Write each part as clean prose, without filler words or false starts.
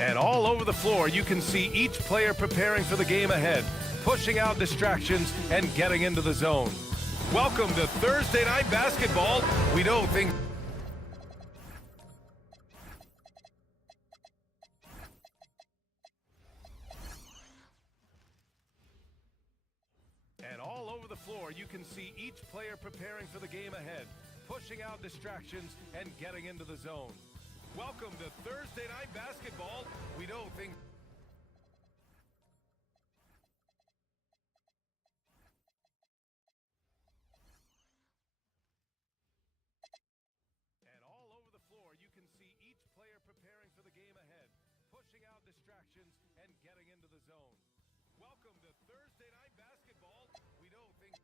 And all over the floor, you can see each player preparing for the game ahead, pushing out distractions and getting into the zone. Welcome to Thursday Night Basketball. We know things... And all over the floor, you can see each player preparing for the game ahead, pushing out distractions and getting into the zone. Welcome to Thursday Night Basketball. We know things... And all over the floor, you can see each player preparing for the game ahead, pushing out distractions and getting into the zone. Welcome to Thursday Night Basketball. We know things...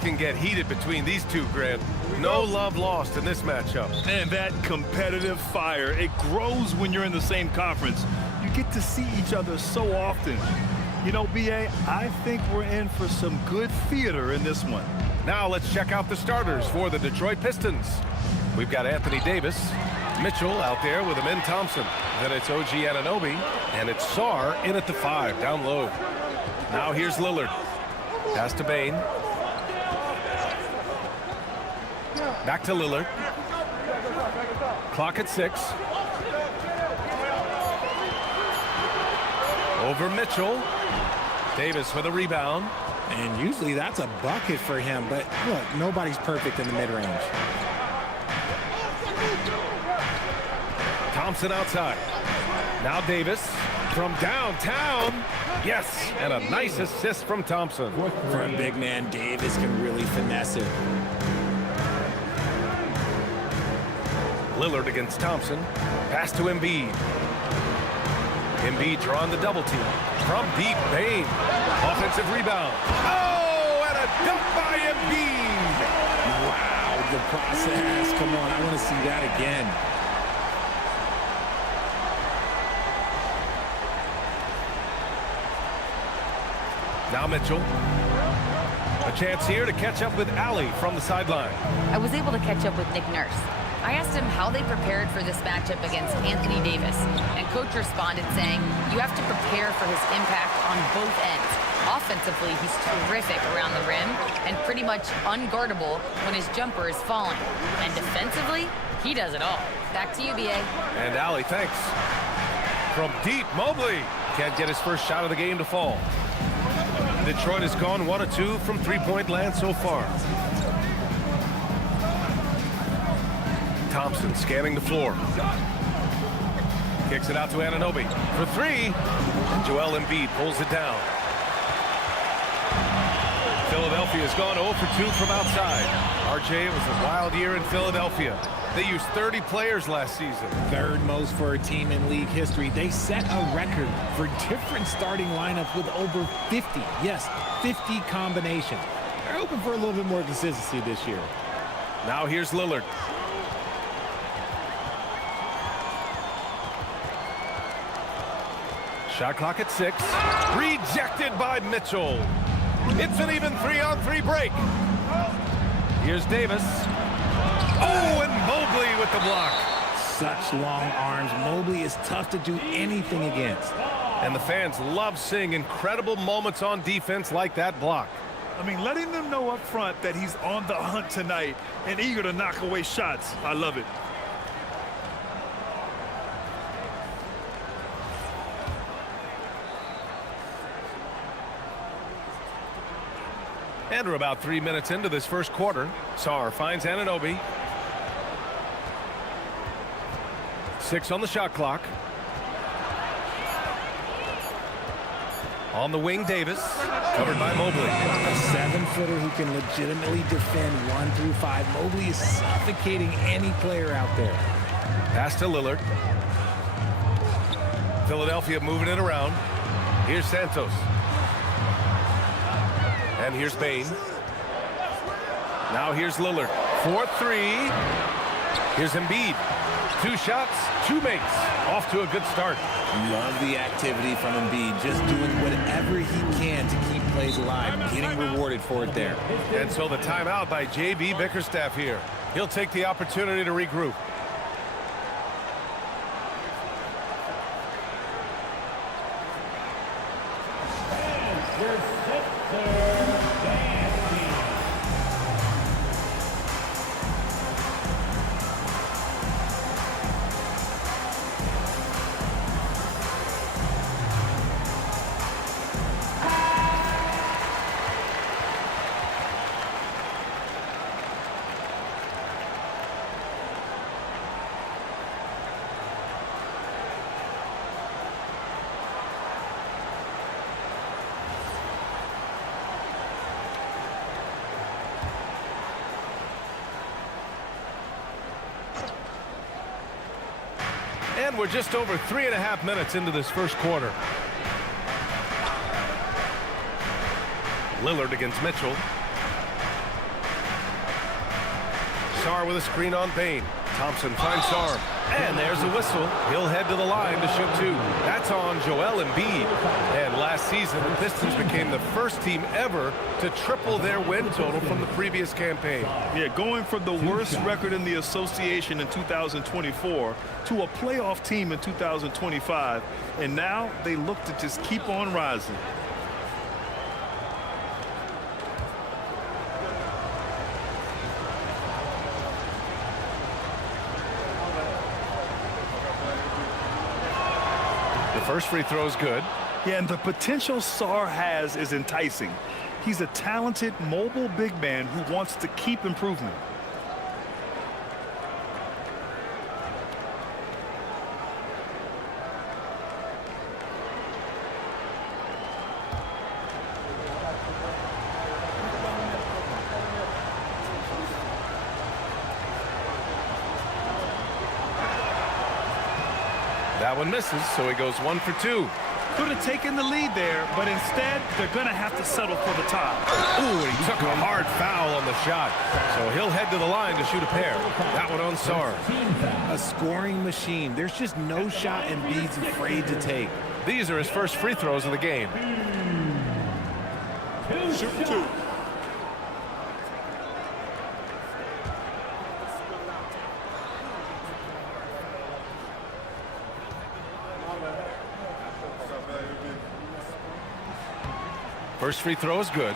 Can get heated between these two, Grant. No love lost in this matchup. And that competitive fire, it grows when you're in the same conference. You get to see each other so often. You know, B.A., I think we're in for some good theater in this one. Now let's check out the starters for the Detroit Pistons. We've got Anthony Davis, Mitchell out there with Amin Thompson. Then it's OG Anunoby, and it's Sarr in at the 5, down low. Now here's Lillard. Pass to Bane. Back to Lillard. Clock at 6. Over Mitchell. Davis with a rebound. And usually that's a bucket for him, but look, nobody's perfect in the mid-range. Thompson outside. Now Davis from downtown. Yes, and a nice assist from Thompson. For a big man, Davis can really finesse it. Lillard against Thompson. Pass to Embiid. Embiid drawing the double team. From deep, Bane. Offensive rebound. Oh, and a dunk by Embiid. Wow, the process. Come on, I want to see that again. Now Mitchell. A chance here to catch up with Allie from the sideline. I was able to catch up with Nick Nurse. I asked him how they prepared for this matchup against Anthony Davis, and Coach responded saying, you have to prepare for his impact on both ends. Offensively, he's terrific around the rim and pretty much unguardable when his jumper is falling. And defensively, he does it all. Back to you, B.A. And Allie, thanks. From deep, Mobley can't get his first shot of the game to fall. Detroit has gone 1 of 2 from three-point land so far. Thompson scanning the floor. Kicks it out to Anunoby for 3. And Joel Embiid pulls it down. Philadelphia's gone 0 for 2 from outside. RJ, it was a wild year in Philadelphia. They used 30 players last season. Third most for a team in league history. They set a record for different starting lineups with over 50. Yes, 50 combinations. They're hoping for a little bit more consistency this year. Now here's Lillard. Shot clock at 6. Rejected by Mitchell. It's an even 3-on-3 break. Here's Davis. Oh, and Mobley with the block. Such long arms. Mobley is tough to do anything against. And the fans love seeing incredible moments on defense like that block. I mean, letting them know up front that he's on the hunt tonight and eager to knock away shots. I love it. And we're about 3 minutes into this first quarter. Sarr finds Anunoby. 6 on the shot clock. On the wing, Davis, covered by Mobley. A 7-footer who can legitimately defend 1 through 5. Mobley is suffocating any player out there. Pass to Lillard. Philadelphia moving it around. Here's Santos. And here's Bain. Now here's Lillard. 4-3. Here's Embiid. 2 shots, 2 makes. Off to a good start. Love the activity from Embiid. Just doing whatever he can to keep plays alive. Getting rewarded for it there. And so the timeout by J.B. Bickerstaff here. He'll take the opportunity to regroup. And we're just over 3.5 minutes into this first quarter. Lillard against Mitchell. Sarr with a screen on Bain. Thompson finds Sarr. And there's a whistle. He'll head to the line to shoot 2. That's on Joel Embiid. And last season, the Pistons became the first team ever to triple their win total from the previous campaign. Yeah, going from the worst record in the association in 2024 to a playoff team in 2025. And now they look to just keep on rising. First free throw is good. Yeah, and the potential Sarr has is enticing. He's a talented, mobile big man who wants to keep improving. That one misses, so he goes 1 for 2. Could have taken the lead there, but instead they're going to have to settle for the tie. Ooh, and he took a hard foul on the shot. So he'll head to the line to shoot a pair. That one on Sarr. A scoring machine. There's just no shot Embiid's afraid to take. These are his first free throws of the game. Shoot 2. First free throw is good.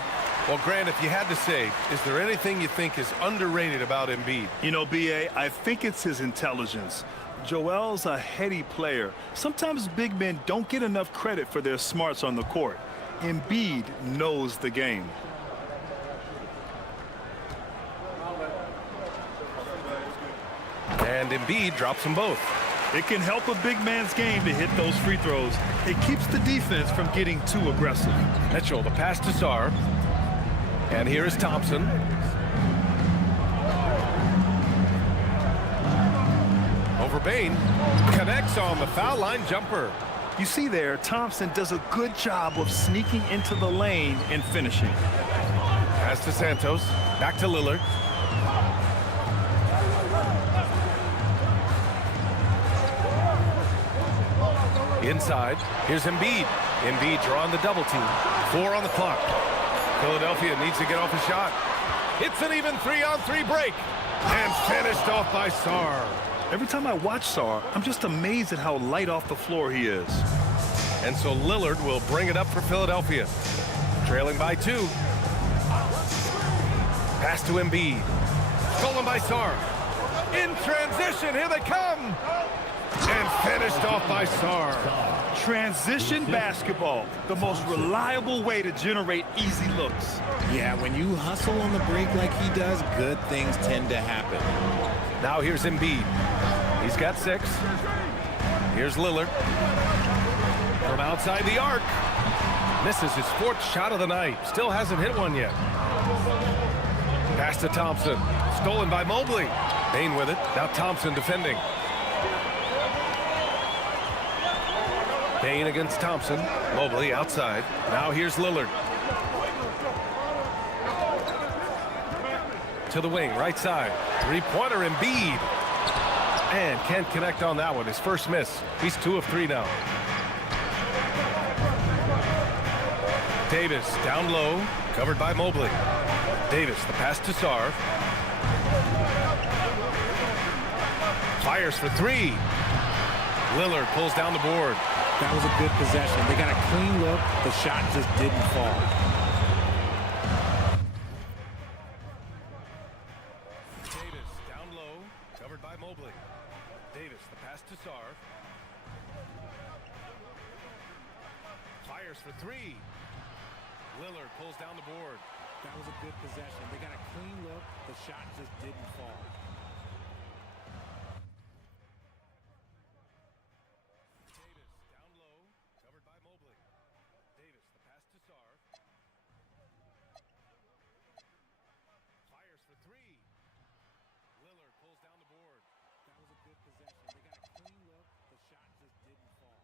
Well, Grant, if you had to say, is there anything you think is underrated about Embiid? You know, B.A., I think it's his intelligence. Joel's a heady player. Sometimes big men don't get enough credit for their smarts on the court. Embiid knows the game. And Embiid drops them both. It can help a big man's game to hit those free throws. It keeps the defense from getting too aggressive. Mitchell, the pass to Sarr. And here is Thompson. Over Bain. Connects on the foul line jumper. You see there, Thompson does a good job of sneaking into the lane and finishing. Pass to Santos. Back to Lillard. Inside, here's Embiid. Embiid drawing the double team. 4 on the clock. Philadelphia needs to get off a shot. It's an even 3-on-3 break. And finished off by Sarr. Every time I watch Sarr, I'm just amazed at how light off the floor he is. And so Lillard will bring it up for Philadelphia. Trailing by 2. Pass to Embiid. Stolen by Sarr. In transition, here they come. And finished off by Sarr. Transition basketball, the most reliable way to generate easy looks. Yeah, when you hustle on the break like he does, good things tend to happen. Now here's Embiid. He's got 6. Here's Lillard. From outside the arc. Misses his 4th shot of the night. Still hasn't hit one yet. Pass to Thompson. Stolen by Mobley. Payne with it. Now Thompson defending. Payne against Thompson. Mobley outside. Now here's Lillard. To the wing, right side. Three-pointer, Embiid. And can't connect on that one. His first miss. He's 2 of 3 now. Davis down low, covered by Mobley. Davis, the pass to Sarv. Fires for 3. Lillard pulls down the board. That was a good possession. They got a clean look. The shot just didn't fall. Davis down low, covered by Mobley. Davis, the pass to Sarv. Fires for 3. Lillard pulls down the board. That was a good possession. They got a clean look. The shot just didn't fall. Davis down low, covered by Mobley. Davis, the pass to Sarv. Fires for 3. Lillard pulls down the board. That was a good possession. They got a clean look. The shot just didn't fall.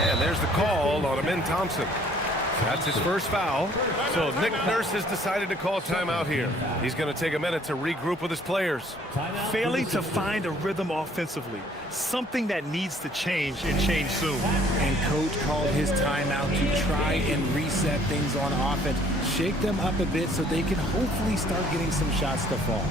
And there's the call on Amin Thompson. That's his first foul. So Nick Nurse has decided to call timeout here. He's going to take a minute to regroup with his players. Failing to find a rhythm offensively. Something that needs to change and change soon. And coach called his timeout to try and reset things on offense. Shake them up a bit so they can hopefully start getting some shots to fall.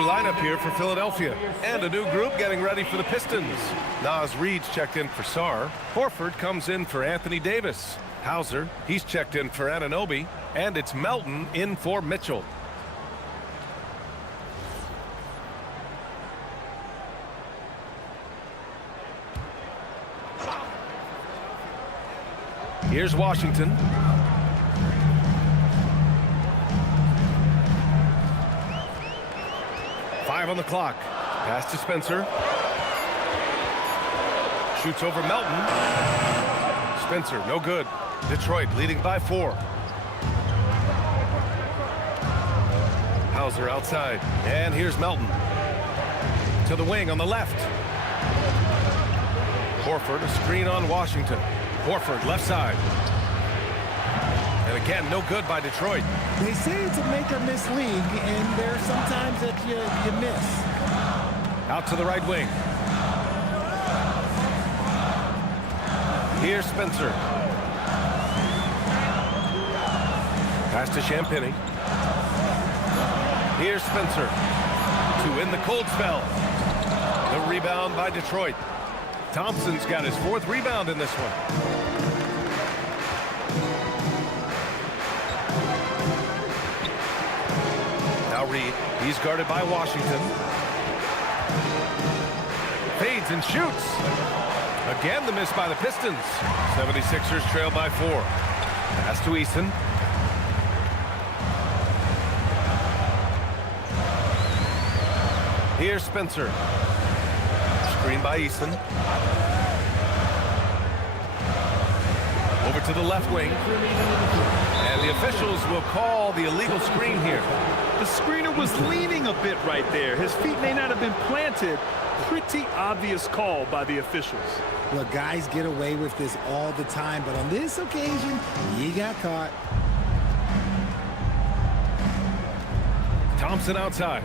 new lineup here for Philadelphia. And a new group getting ready for the Pistons. Naz Reid's checked in for Sarr. Horford comes in for Anthony Davis. Hauser, he's checked in for Anunoby. And it's Melton in for Mitchell. Here's Washington. Five on the clock. Pass to Spencer. Shoots over Melton. Spencer, no good. Detroit leading by 4. Hauser outside. And here's Melton. To the wing on the left. Horford, a screen on Washington. Horford, left side. And again, no good by Detroit. They say it's a make-or-miss league, and there are some times that you miss. Out to the right wing. Here's Spencer. Pass to Champagny. Here's Spencer. To end the cold spell. The rebound by Detroit. Thompson's got his 4th rebound in this one. Now Reid. He's guarded by Washington. Fades and shoots. Again, the miss by the Pistons. 76ers trail by 4. Pass to Eason. Here's Spencer. Screen by Eason. Over to the left wing. And the officials will call the illegal screen here. The screener was leaning a bit right there. His feet may not have been planted. Pretty obvious call by the officials. Look, guys get away with this all the time, but on this occasion, he got caught. Thompson outside.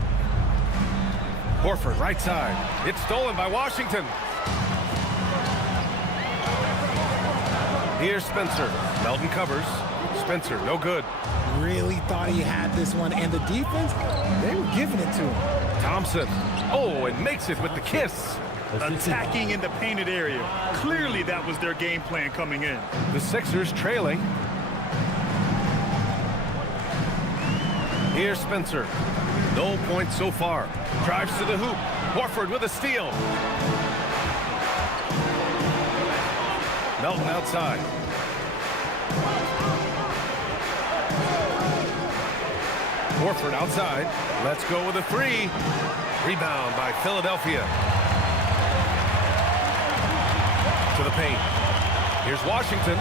Horford right side. It's stolen by Washington. Here's Spencer. Melton covers. Spencer, no good. Really thought he had this one, and the defense, they were giving it to him. Thompson. Oh, and makes it with the kiss. Attacking in the painted area. Clearly that was their game plan coming in. The Sixers trailing. Here's Spencer. No points so far. Drives to the hoop. Horford with a steal. Melton outside. Horford outside. Let's go with a 3. Rebound by Philadelphia. To the paint. Here's Washington.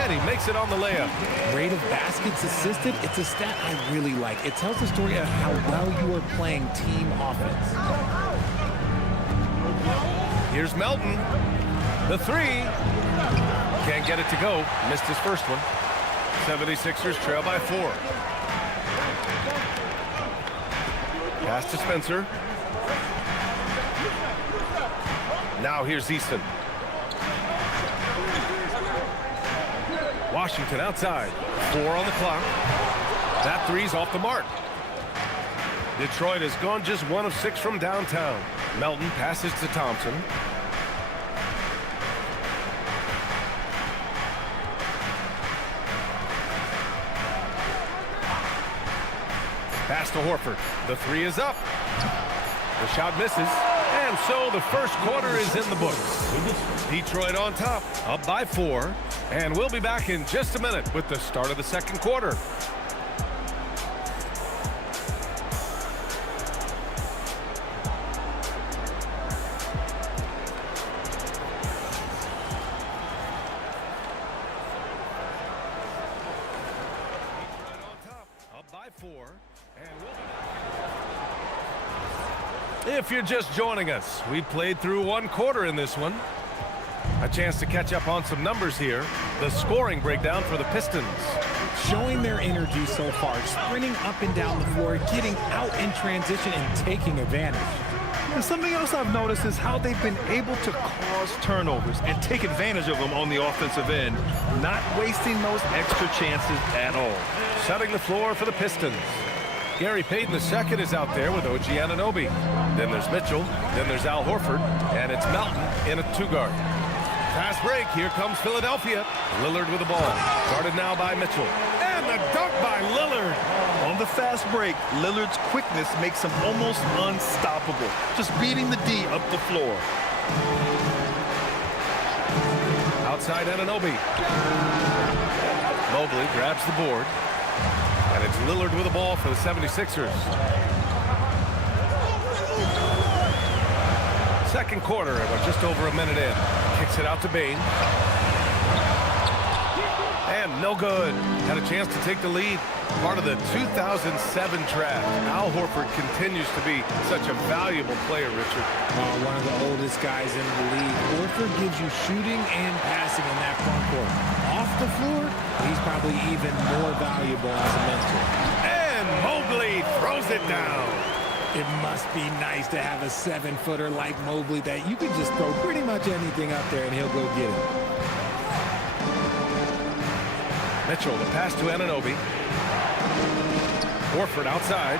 And he makes it on the layup. Rate of baskets assisted, it's a stat I really like. It tells the story of how well you are playing team offense. Here's Melton. The 3. Can't get it to go. Missed his first one. 76ers trail by 4. Pass to Spencer. Now here's Easton. Washington outside. 4 on the clock. That 3's off the mark. Detroit has gone just 1 of 6 from downtown. Melton passes to Thompson. Pass to Horford. The 3 is up. The shot misses. And so the first quarter is in the books. Detroit on top, up by 4. And we'll be back in just a minute with the start of the second quarter. If you're just joining us, we played through 1 quarter in this one. A chance to catch up on some numbers here. The scoring breakdown for the Pistons. Showing their energy so far, sprinting up and down the floor, getting out in transition and taking advantage. And something else I've noticed is how they've been able to cause turnovers and take advantage of them on the offensive end, not wasting those extra chances at all. Setting the floor for the Pistons. Gary Payton II is out there with OG Anunoby. Then there's Mitchell. Then there's Al Horford. And it's Melton in a two-guard. Fast break. Here comes Philadelphia. Lillard with the ball. Guarded now by Mitchell. And the dunk by Lillard. On the fast break, Lillard's quickness makes him almost unstoppable. Just beating the D up the floor. Outside Anunoby. Mobley grabs the board. And it's Lillard with the ball for the 76ers. Second quarter, and we're just over a minute in. Kicks it out to Bain. And no good. Had a chance to take the lead. Part of the 2007 draft. Al Horford continues to be such a valuable player, Richard. One of the oldest guys in the league. Horford gives you shooting and passing in that front court. Off the floor, he's probably even more valuable as a mentor. And Mobley throws it down. It must be nice to have a 7-footer like Mobley that you can just throw pretty much anything up there and he'll go get it. Mitchell, the pass to Anunoby. Horford outside.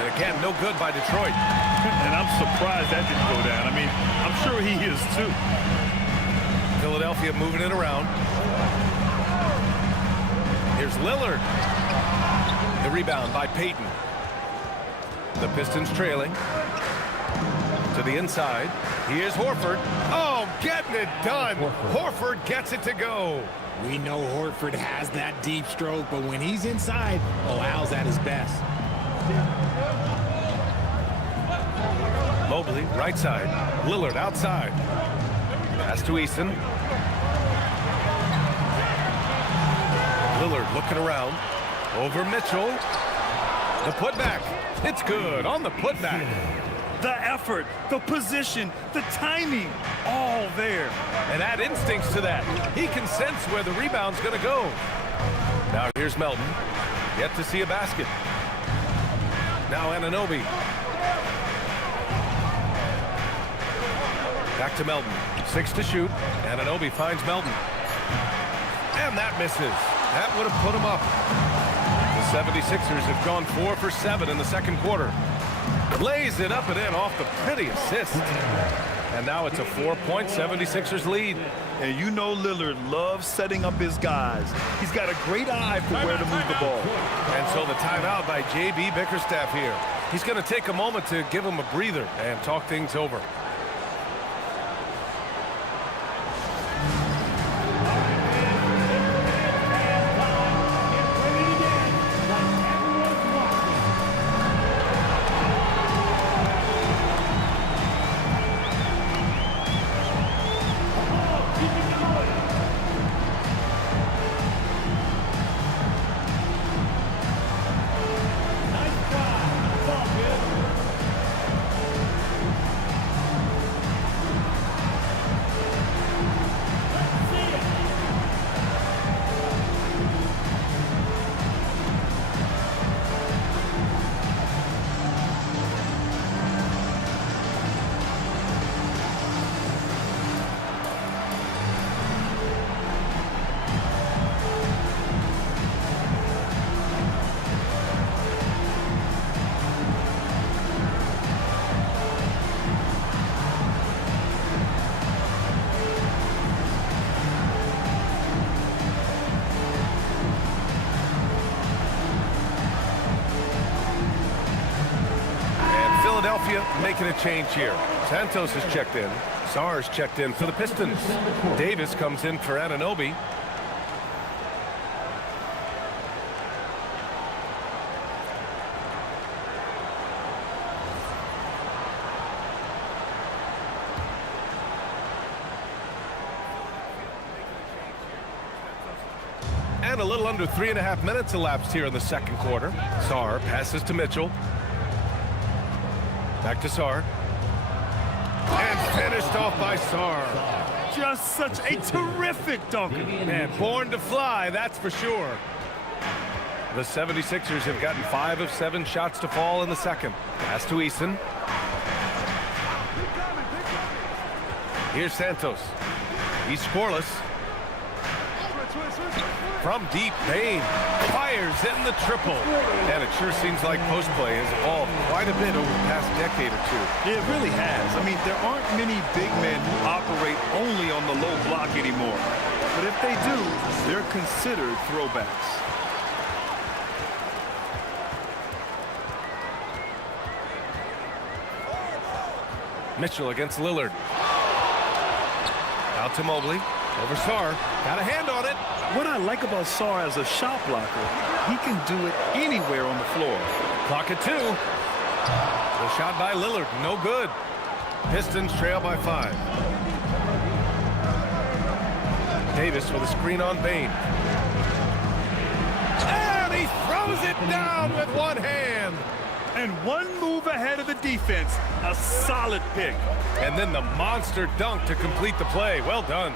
And again, no good by Detroit. And I'm surprised that didn't go down. I mean, I'm sure he is too. Philadelphia moving it around. Here's Lillard. The rebound by Payton. The Pistons trailing. To the inside. Here's Horford. Oh, getting it done. Horford gets it to go. We know Horford has that deep stroke, but when he's inside, Al's at his best. Mobley, right side. Lillard outside. Pass to Easton. Lillard looking around. Over Mitchell. The putback. It's good on the putback. The effort, the position, the timing, all there. And add instincts to that. He can sense where the rebound's going to go. Now here's Melton. Yet to see a basket. Now Anunoby. Back to Melton. 6 to shoot. Anunoby finds Melton. And that misses. That would have put him up. The 76ers have gone 4 for 7 in the second quarter. Lays it up and in off the pretty assist. And now it's a 4-point 76ers lead. And you know Lillard loves setting up his guys. He's got a great eye for where to move the ball. And so the timeout by J.B. Bickerstaff here. He's going to take a moment to give him a breather and talk things over. Philadelphia making a change here. Santos has checked in. Sarr's checked in for the Pistons. Davis comes in for Anunoby. And a little under 3.5 minutes elapsed here in the second quarter. Sarr passes to Mitchell. Back to Sarr. And finished off by Sarr. Just such a terrific dunker. Man, born to fly, that's for sure. The 76ers have gotten 5 of 7 shots to fall in the second. Pass to Easton. Here's Santos. He's scoreless. From deep, Bain fires in the triple. And it sure seems like post play has evolved quite a bit over the past decade or two. It really has. I mean, there aren't many big men who operate only on the low block anymore. But if they do, they're considered throwbacks. Mitchell against Lillard. Out to Mobley. Over Sarr. Got a hand on it. What I like about Sarr as a shot blocker, he can do it anywhere on the floor. Clock at 2. The shot by Lillard. No good. Pistons trail by 5. Davis with a screen on Bain. And he throws it down with one hand. And one move ahead of the defense. A solid pick. And then the monster dunk to complete the play. Well done.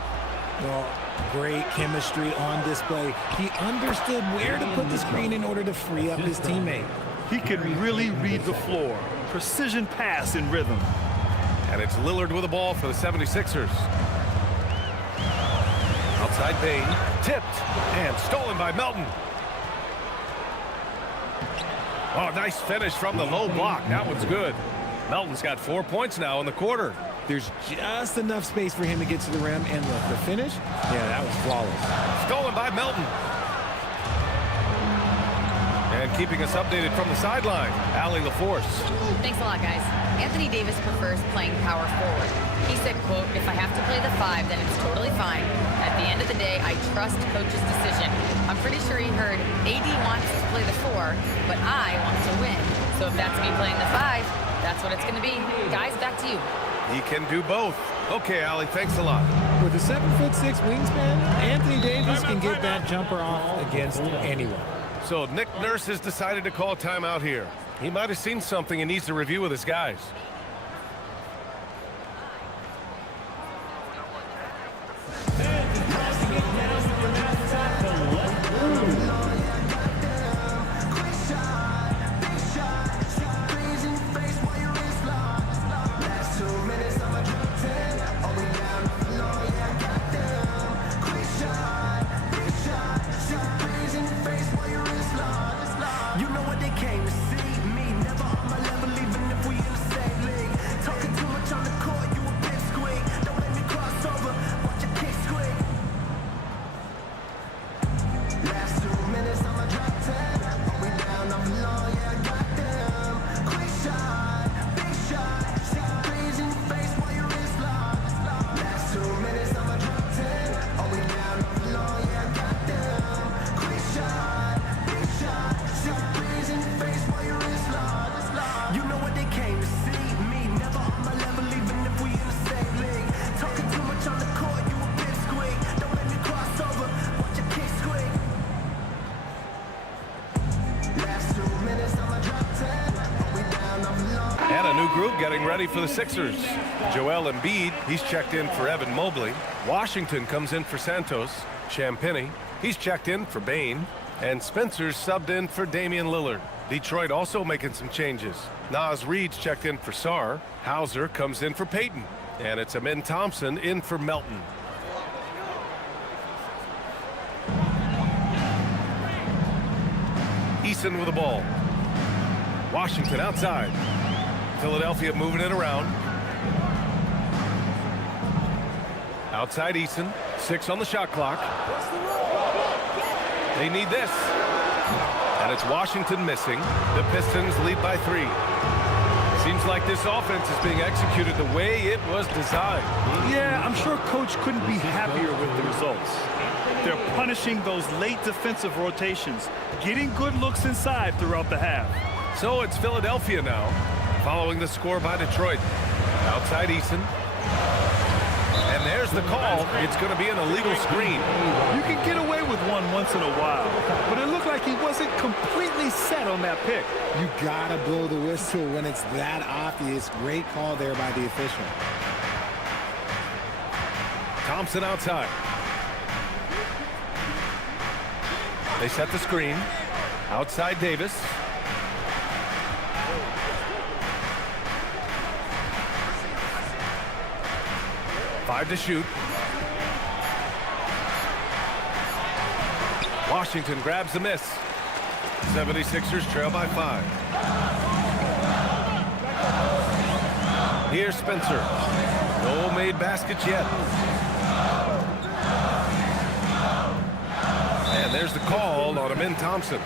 Well, great chemistry on display. He understood where to put the screen in order to free up his teammate. He can really read the floor. Precision pass in rhythm. And it's Lillard with the ball for the 76ers. Outside Bain. Tipped. And stolen by Melton. Oh, nice finish from the low block. That one's good. Melton's got 4 points now in the quarter. There's just enough space for him to get to the rim, and the finish, yeah, that was flawless. Stolen by Melton. And keeping us updated from the sideline, Allie LaForce. Thanks a lot, guys. Anthony Davis prefers playing power forward. He said, quote, "If I have to play the 5, then it's totally fine. At the end of the day, I trust coach's decision." I'm pretty sure he heard AD wants to play the 4, but I want to win. So if that's me playing the 5, that's what it's going to be. Guys, back to you. He can do both. Okay, Allie, thanks a lot. With a 7'6" wingspan, Anthony Davis can get that jumper off against anyone. So Nick Nurse has decided to call timeout here. He might have seen something and needs to review with his guys. And a new group getting ready for the Sixers. Joel Embiid, he's checked in for Evan Mobley. Washington comes in for Santos. Champagnie, he's checked in for Bain. And Spencer's subbed in for Damian Lillard. Detroit also making some changes. Naz Reid's checked in for Sarr. Hauser comes in for Payton. And it's Amin Thompson in for Melton. Eason with the ball. Washington outside. Philadelphia moving it around. Outside Eason. 6 on the shot clock. They need this. And it's Washington missing. The Pistons lead by 3. Seems like this offense is being executed the way it was designed. Yeah, I'm sure Coach couldn't be happier with the results. They're punishing those late defensive rotations, getting good looks inside throughout the half. So it's Philadelphia now, following the score by Detroit. Outside Eason. And there's the call. It's going to be an illegal screen. You can get away with one once in a while, but it looked like he wasn't completely set on that pick. You gotta blow the whistle when it's that obvious. Great call there by the official. Thompson outside. They set the screen. Outside Davis. Five to shoot. Washington grabs the miss. 76ers trail by 5. Here's Spencer. No made baskets yet. And there's the call on Amin Thompson.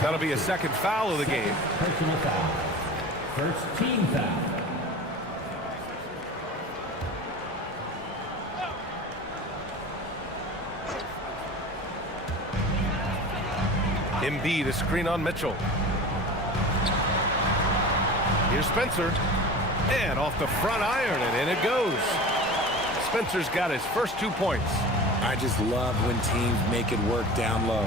That'll be a second foul of the game. Personal foul. First team foul. Embiid, a screen on Mitchell. Here's Spencer. And off the front iron, and in it goes. Spencer's got his first 2 points. I just love when teams make it work down low.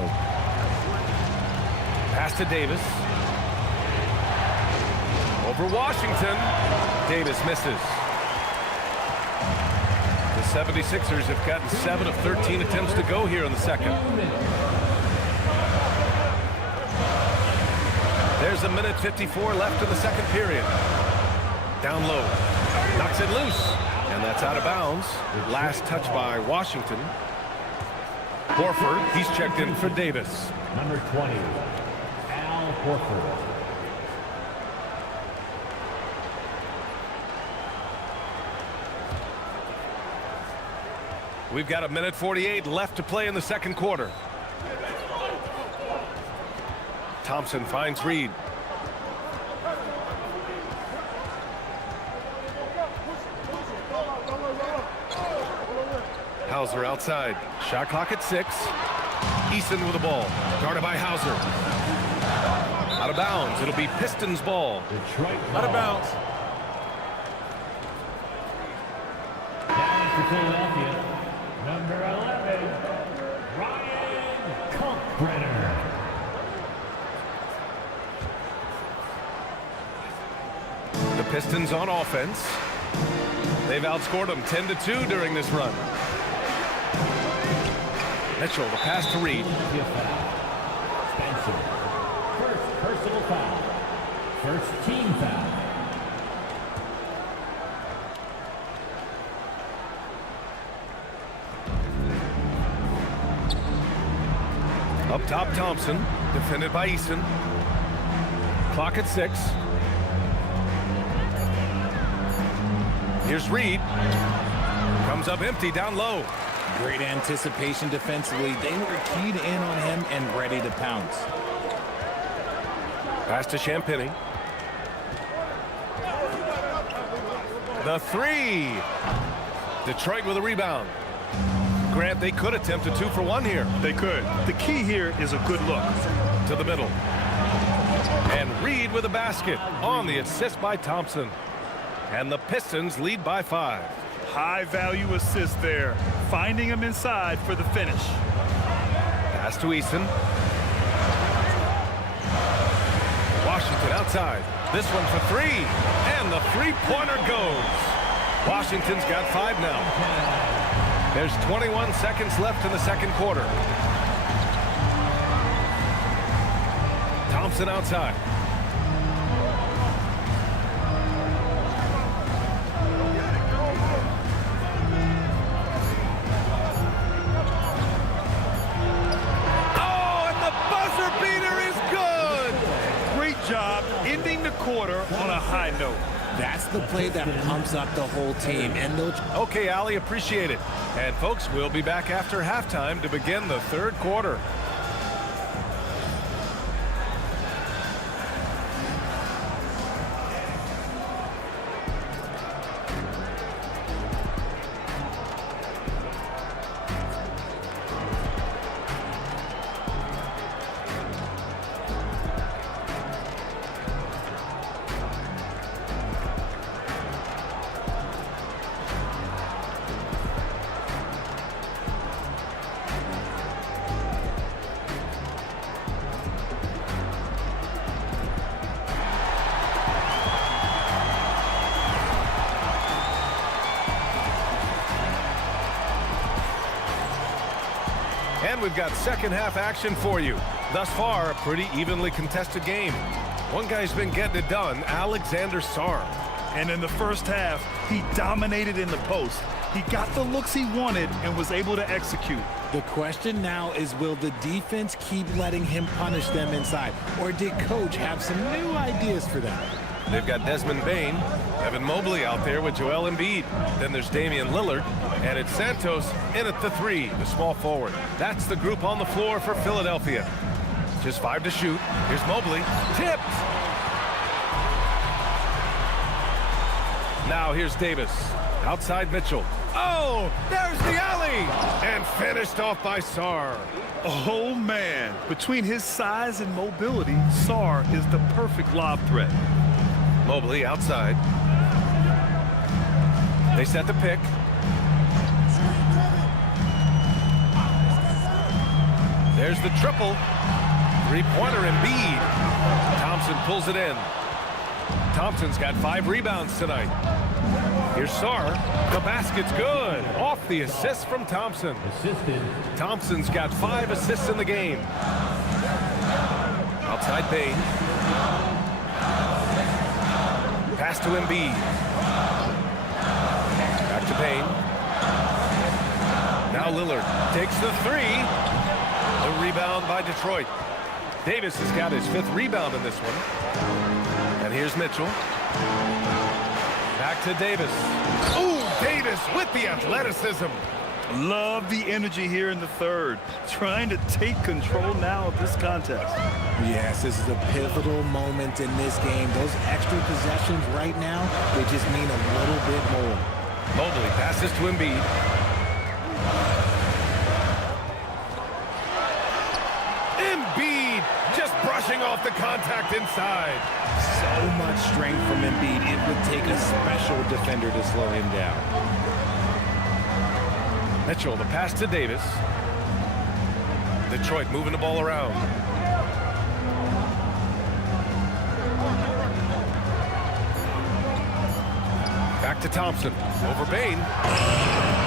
Pass to Davis. Over Washington. Davis misses. The 76ers have gotten 7 of 13 attempts to go here in the second. There's a minute 54 left in the second period. Down low. Knocks it loose. And that's out of bounds. Last touch by Washington. Horford, he's checked in for Davis. Number 20, Al Horford. We've got a minute 48 left to play in the second quarter. Thompson finds Reed. Hauser outside. Shot clock at 6. Eason with the ball. Guarded by Hauser. Out of bounds. It'll be Pistons ball. Detroit Out of bounds. Down for Philadelphia. Number 11, Ryan Kalkbrenner. The Pistons on offense. They've outscored them 10-2 during this run. Mitchell, the pass to Reed. Spencer. First personal foul. First team foul. Up top, Thompson. Defended by Eason. Clock at 6. Here's Reed. Comes up empty down low. Great anticipation defensively. They were keyed in on him and ready to pounce. Pass to Champagny. The 3. Detroit with a rebound. Grant, they could attempt a 2-for-1 here. They could. The key here is a good look. To the middle. And Reed with a basket on the assist by Thompson. And the Pistons lead by 5. High value assist there. Finding him inside for the finish. Pass to Eason. Washington outside. This one for 3. And the three-pointer goes. Washington's got 5 now. There's 21 seconds left in the second quarter. Thompson outside. Oh, and the buzzer beater is good! Great job ending the quarter on a high note. That's the play that pumps up the whole team. And they'll... Okay, Allie, appreciate it. And folks, we'll be back after halftime to begin the third quarter. And we've got second half action for you. Thus far, a pretty evenly contested game. One guy's been getting it done, Alexander Sarr. And in the first half, he dominated in the post. He got the looks he wanted and was able to execute. The question now is, will the defense keep letting him punish them inside? Or did coach have some new ideas for them? They've got Desmond Bain, Evan Mobley out there with Joel Embiid. Then there's Damian Lillard, and it's Santos in at the 3, the small forward. That's the group on the floor for Philadelphia. Just 5 to shoot. Here's Mobley. Tipped! Now here's Davis. Outside Mitchell. Oh, there's the alley! And finished off by Sarr. Oh, man. Between his size and mobility, Sarr is the perfect lob threat. Mobley outside. They set the pick. There's the triple. Three-pointer Embiid. Thompson pulls it in. Thompson's got 5 rebounds tonight. Here's Sarr. The basket's good. Off the assist from Thompson. Assisted. Thompson's got 5 assists in the game. Outside Bain. Pass to Embiid. Back to Bain. Now Lillard takes the 3. The rebound by Detroit. Davis has got his 5th rebound in this one. And here's Mitchell. Back to Davis. Ooh, Davis with the athleticism. Love the energy here in the third. Trying to take control now of this contest. Yes, this is a pivotal moment in this game. Those extra possessions right now, they just mean a little bit more. Mobley passes to Embiid. Embiid just brushing off the contact inside. So much strength from Embiid. It would take a special defender to slow him down. Mitchell, the pass to Davis. Detroit moving the ball around. Back to Thompson. Over Bain.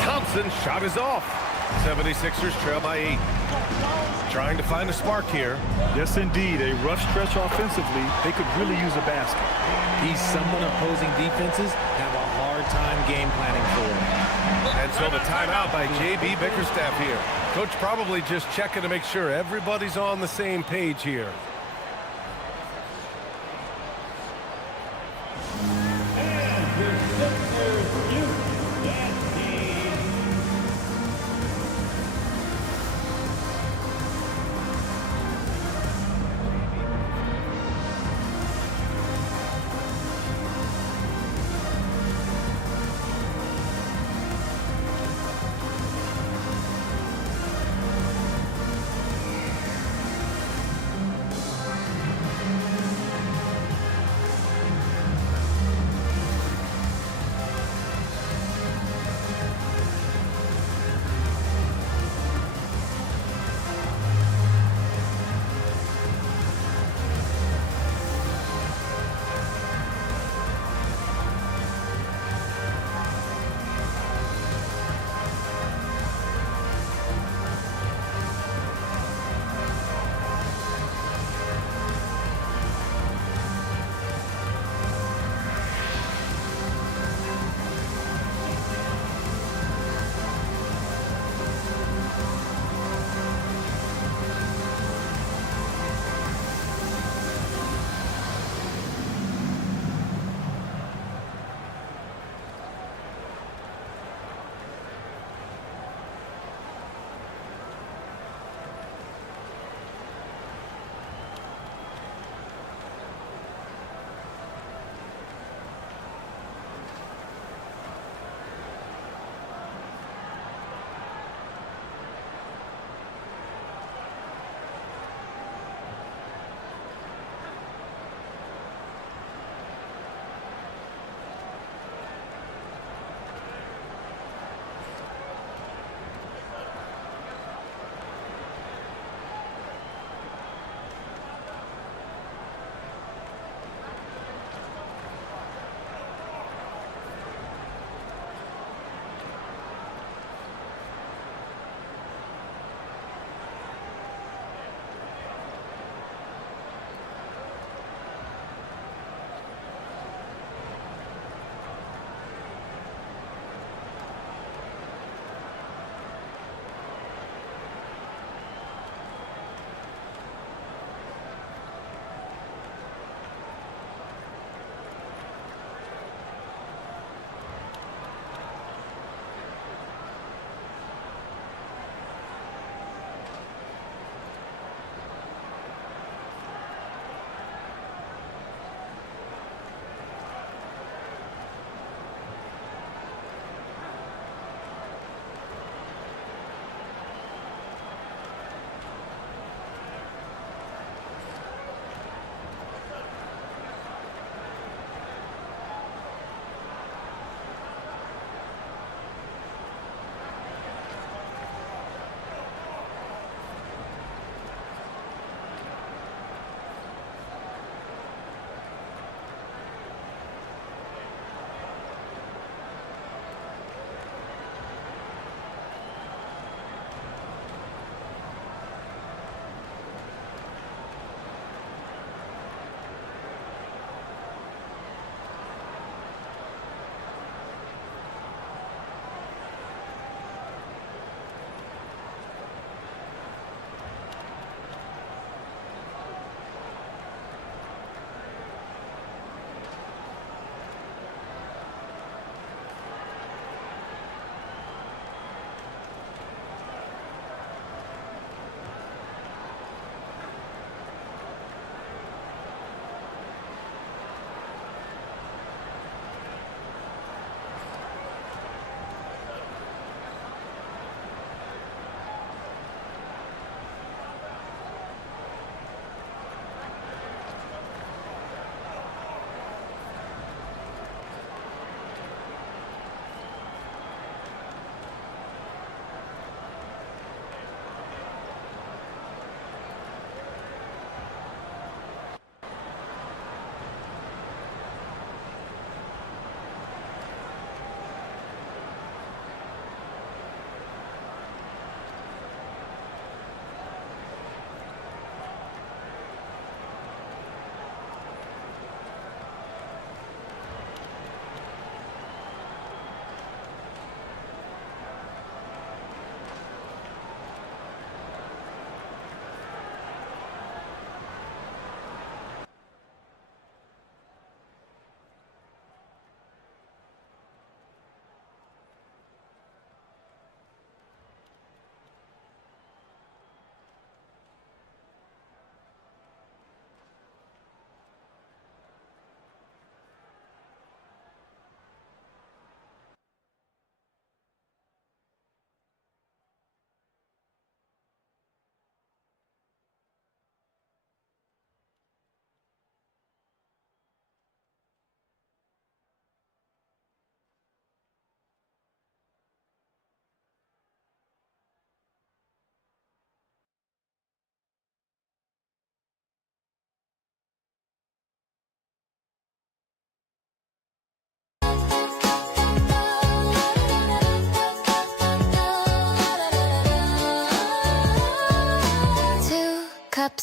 Thompson's shot is off. 76ers trail by 8. Trying to find a spark here. Yes, indeed. A rough stretch offensively. They could really use a basket. He's someone opposing defenses have a hard time game planning for him. And so the timeout by J.B. Bickerstaff here. Coach probably just checking to make sure everybody's on the same page here. And your Sixers youth dance team.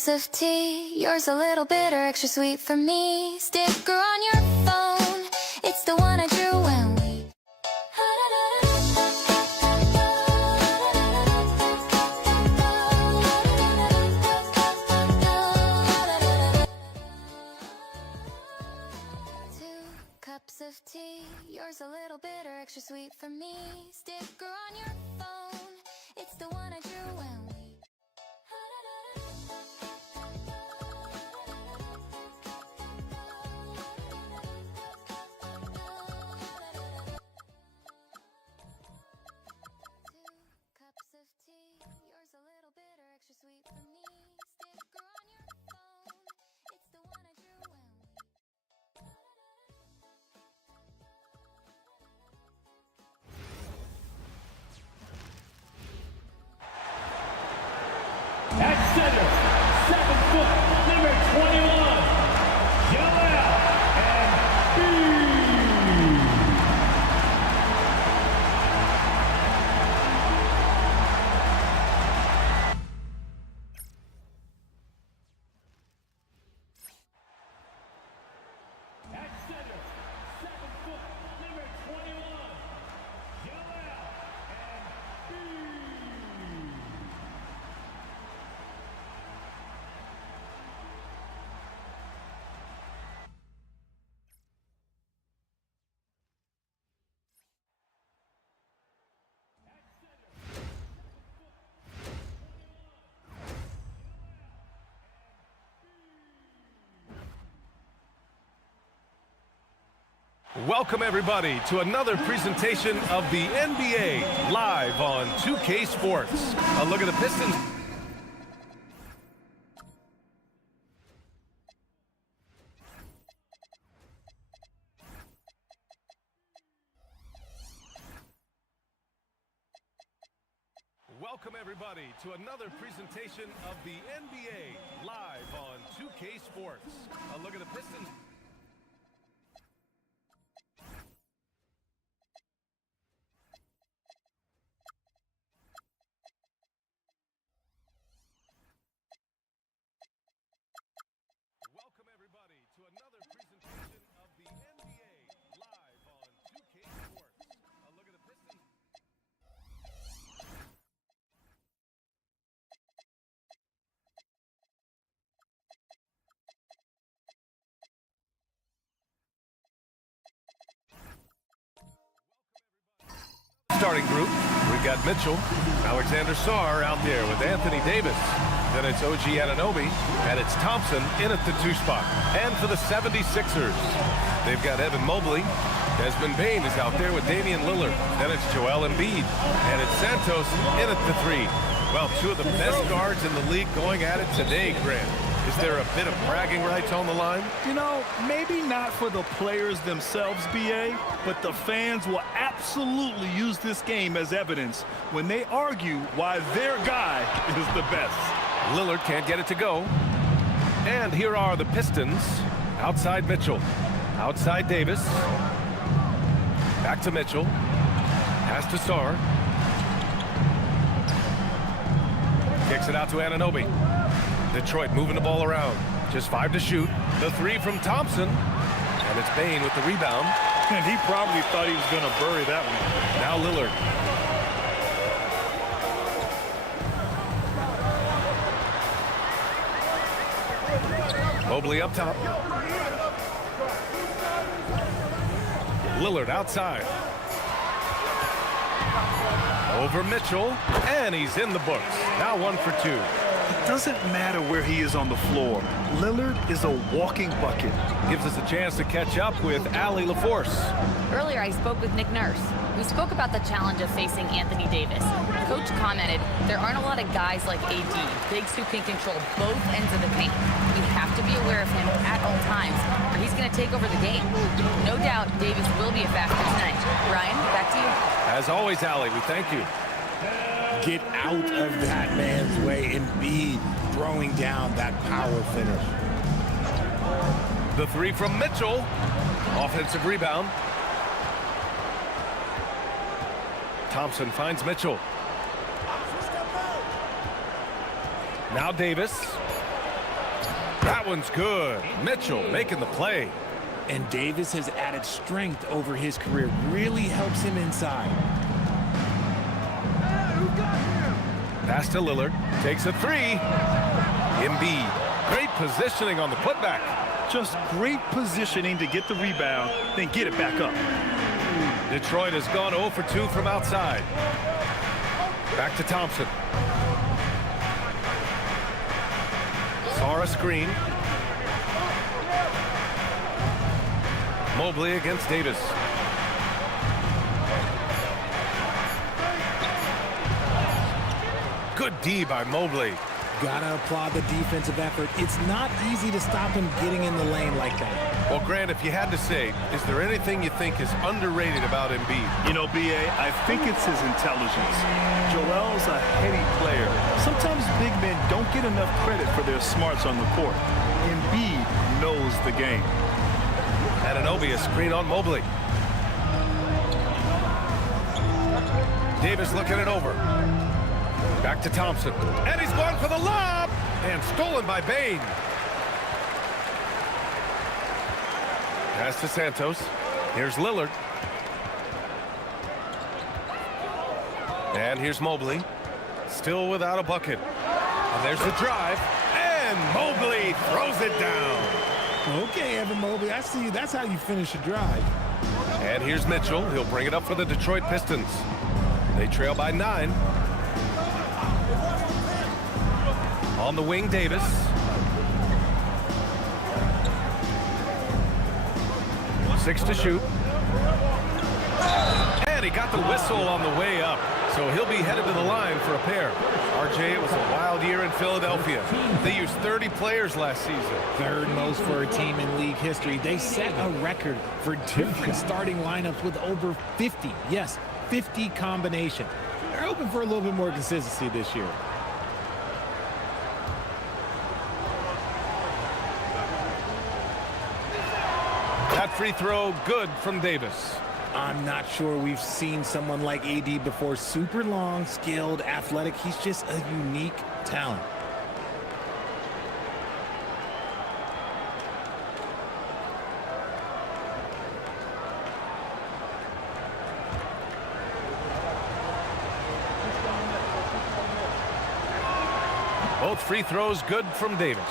cups of tea, yours a little bitter, extra sweet for me. Sticker on your phone, it's the one I drew when we. 2 cups of tea, yours a little bitter, extra sweet for me. Sticker on your phone, it's the one I drew when we. At center, 7 foot, number 21, Joel Embiid. At center, 7 foot, number 21, Joel Embiid. Welcome, everybody, to another presentation of the NBA live on 2K Sports. A look at the Pistons. Welcome, everybody, to another presentation of the NBA live on 2K Sports. A look at the Pistons. Welcome, everybody, to another presentation of the NBA live on 2K Sports. A look at the Pistons. Starting group, we've got Mitchell, Alexander Sarr out there with Anthony Davis. Then it's OG Anunoby, and it's Thompson in at the 2 spot. And for the 76ers, they've got Evan Mobley. Desmond Bane is out there with Damian Lillard. Then it's Joel Embiid, and it's Santos in at the 3. Well, 2 of the best guards in the league going at it today, Grant. Is there a bit of bragging rights on the line? You know, maybe not for the players themselves, BA, but the fans will absolutely use this game as evidence when they argue why their guy is the best. Lillard can't get it to go. And here are the Pistons. Outside Mitchell. Outside Davis. Back to Mitchell. Pass to Sarr. Kicks it out to Anunoby. Detroit moving the ball around. Just 5 to shoot. The 3 from Thompson. And it's Bane with the rebound. And he probably thought he was going to bury that one. Now Lillard. Mobley up top. Lillard outside. Over Mitchell, and he's in the books. Now 1 for 2. It doesn't matter where he is on the floor. Lillard is a walking bucket. Gives us a chance to catch up with Allie LaForce. Earlier, I spoke with Nick Nurse. We spoke about the challenge of facing Anthony Davis. Coach commented, there aren't a lot of guys like AD, bigs who can control both ends of the paint. We have to be aware of him at all times, or he's going to take over the game. No doubt, Davis will be a factor tonight. Ryan, back to you. As always, Allie, we thank you. Get out of that man's way. Embiid throwing down that power finish. The 3 from Mitchell. Offensive rebound. Thompson finds Mitchell. Now Davis. That one's good. Mitchell making the play. And Davis has added strength over his career. Really helps him inside. Pass to Lillard. Takes a three. Embiid. Great positioning on the putback. Just great positioning to get the rebound, then get it back up. Detroit has gone 0 for 2 from outside. Back to Thompson. Sara screen. Mobley against Davis. Good D by Mobley. Gotta applaud the defensive effort. It's not easy to stop him getting in the lane like that. Well, Grant, if you had to say, is there anything you think is underrated about Embiid? You know, B.A., I think it's his intelligence. Joel's a heady player. Sometimes big men don't get enough credit for their smarts on the court. Embiid knows the game. Anunoby, a screen on Mobley. Davis looking it over. Back to Thompson. And he's going for the lob. And stolen by Bain. Pass to Santos. Here's Lillard. And here's Mobley. Still without a bucket. And there's the drive. And Mobley throws it down. Okay, Evan Mobley, I see you. That's how you finish a drive. And here's Mitchell. He'll bring it up for the Detroit Pistons. They trail by 9. On the wing, Davis. Six to shoot. And he got the whistle on the way up. So he'll be headed to the line for a pair. RJ, it was a wild year in Philadelphia. They used 30 players last season. Third most for a team in league history. They set a record for different starting lineups with over 50. Yes, 50 combinations. They're hoping for a little bit more consistency this year. That free throw, good from Davis. I'm not sure we've seen someone like AD before. Super long, skilled, athletic. He's just a unique talent. Both free throws good from Davis.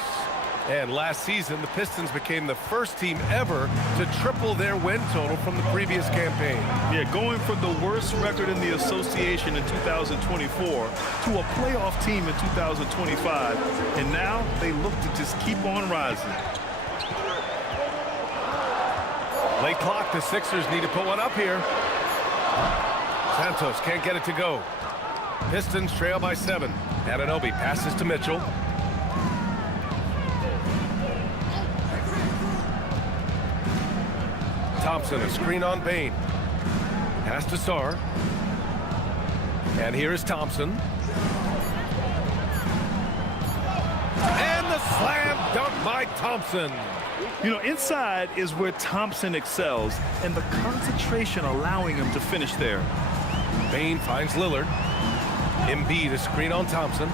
And last season, the Pistons became the first team ever to triple their win total from the previous campaign. Yeah, going from the worst record in the association in 2024 to a playoff team in 2025. And now they look to just keep on rising. Late clock, the Sixers need to put one up here. Santos can't get it to go. Pistons trail by 7. Anunoby passes to Mitchell. Thompson, a screen on Bain. Pass to Sarr. And here is Thompson. And the slam dunk by Thompson. You know, inside is where Thompson excels, and the concentration allowing him to finish there. Bain finds Lillard. Embiid, a screen on Thompson.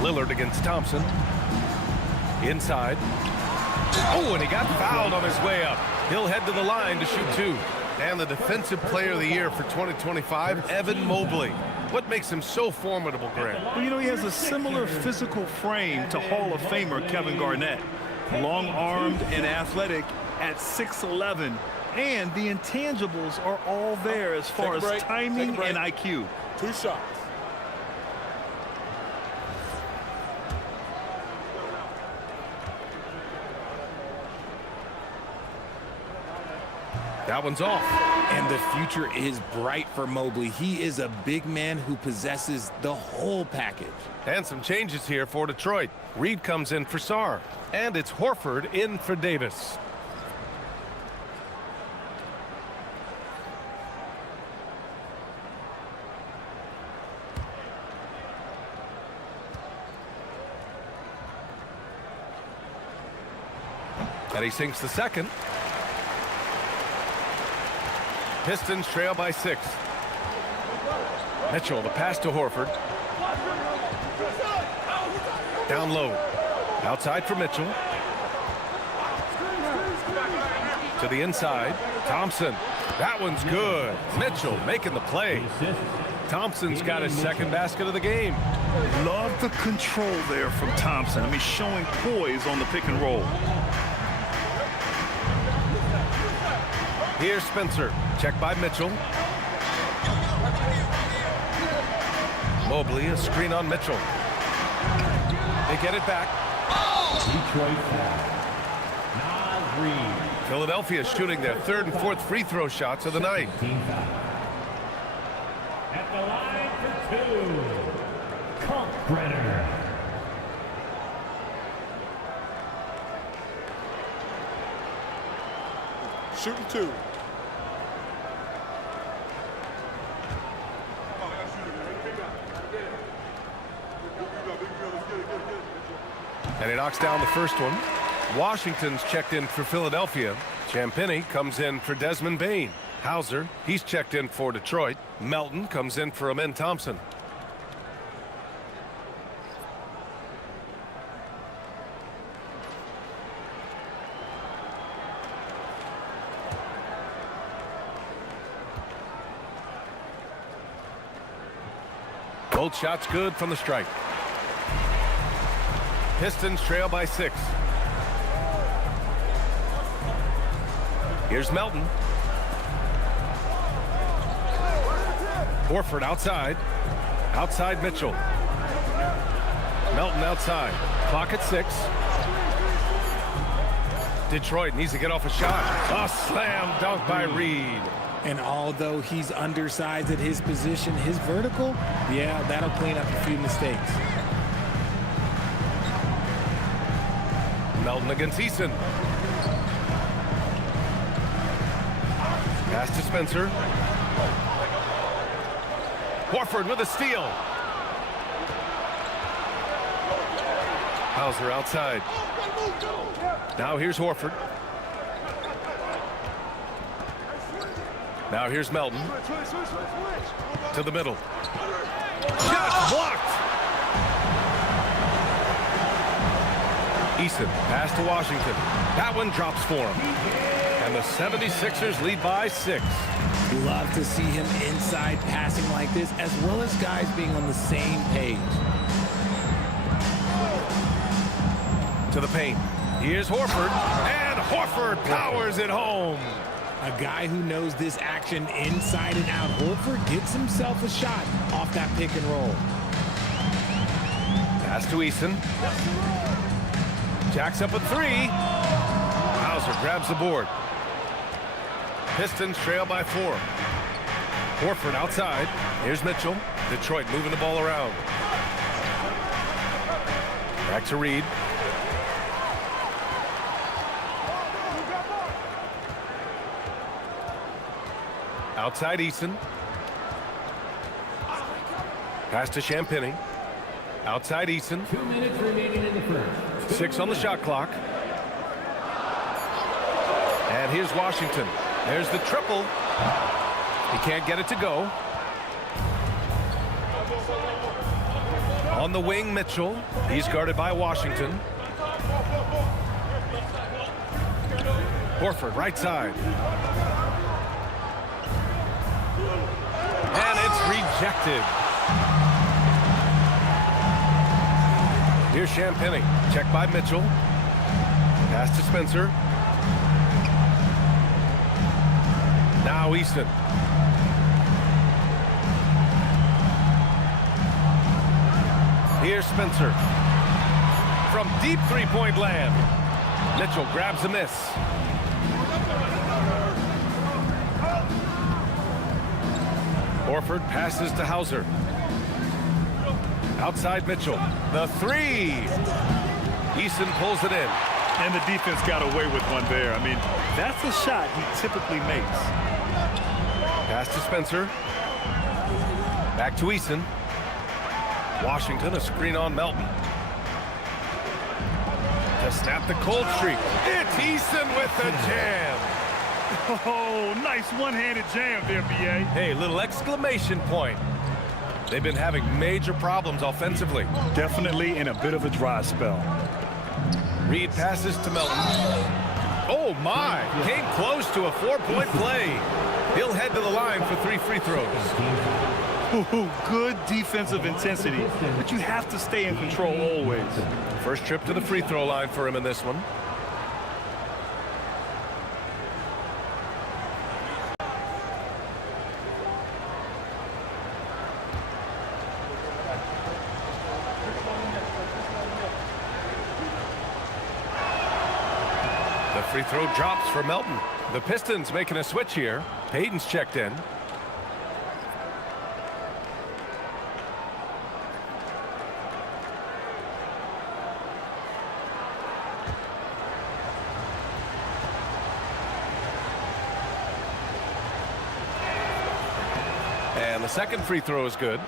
Lillard against Thompson. Inside. Oh, and he got fouled on his way up. He'll head to the line to shoot 2. And the Defensive Player of the Year for 2025, Evan Mobley. What makes him so formidable, Grant? Well, you know, he has a similar physical frame to Hall of Famer Kevin Garnett. Long-armed and athletic at 6'11". And the intangibles are all there as far as timing and IQ. 2 shots. That one's off. And the future is bright for Mobley. He is a big man who possesses the whole package. And some changes here for Detroit. Reed comes in for Sarr. And it's Horford in for Davis. And he sinks the second. Pistons trail by 6. Mitchell, the pass to Horford. Down low. Outside for Mitchell. To the inside. Thompson. That one's good. Mitchell making the play. Thompson's got his second basket of the game. Love the control there from Thompson. I mean, showing poise on the pick and roll. Here's Spencer. Check by Mitchell. Mobley, a screen on Mitchell. They get it back. Detroit foul. Nas Reed. Philadelphia shooting their third and fourth free throw shots of the night. Team foul. At the line for 2. Kalkbrenner. Shooting 2. And he knocks down the first one. Washington's checked in for Philadelphia. Champagny comes in for Desmond Bain. Hauser, he's checked in for Detroit. Melton comes in for Amen Thompson. Both shots good from the strike. Pistons trail by 6. Here's Melton. Horford outside. Outside Mitchell. Melton outside. Clock at 6. Detroit needs to get off a shot. A slam dunk by Reed. And although he's undersized at his position, his vertical, yeah, that'll clean up a few mistakes. Melton against Eason. Pass to Spencer. Horford with a steal. Hauser outside. Now here's Horford. Now here's Melton. To the middle. Shot blocked. Eason, pass to Washington. That one drops for him. And the 76ers lead by 6. Love to see him inside passing like this, as well as guys being on the same page. To the paint. Here's Horford. And Horford powers it home. A guy who knows this action inside and out. Horford gets himself a shot off that pick and roll. Pass to Eason. Jacks up a 3. Hauser grabs the board. Pistons trail by 4. Horford outside. Here's Mitchell. Detroit moving the ball around. Back to Reed. Outside Eason. Pass to Champagny. Outside Eason. 2 minutes remaining in the first. 6 on the shot clock. And here's Washington. There's the triple. He can't get it to go. On the wing, Mitchell. He's guarded by Washington. Horford, right side. And it's rejected. Here's Champagny. Check by Mitchell. Pass to Spencer. Now Easton. Here's Spencer. From deep three-point land. Mitchell grabs a miss. Horford passes to Hauser. Outside Mitchell. The 3. Eason pulls it in. And the defense got away with one there. I mean, that's a shot he typically makes. Pass to Spencer. Back to Eason. Washington, a screen on Melton. To snap the cold streak. It's Eason with the jam. Oh, nice one-handed jam there, B.A. Hey, little exclamation point. They've been having major problems offensively. Definitely in a bit of a dry spell. Reed passes to Melton. Oh, my. Came close to a 4-point play. He'll head to the line for 3 free throws. Ooh, good defensive intensity, but you have to stay in control always. First trip to the free throw line for him in this one. The free throw drops for Melton. The Pistons making a switch here. Payton's checked in. And the second free throw is good.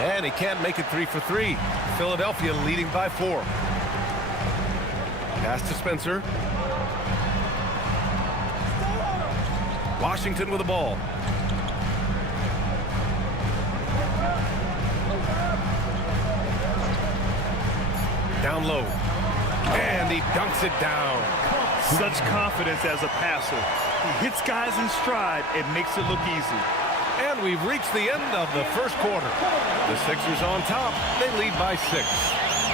And he can't make it 3 for 3. Philadelphia leading by 4. Pass to Spencer. Washington with the ball. Down low. And he dunks it down. Such confidence as a passer. He hits guys in stride and makes it look easy. And we've reached the end of the first quarter. The Sixers on top. They lead by 6.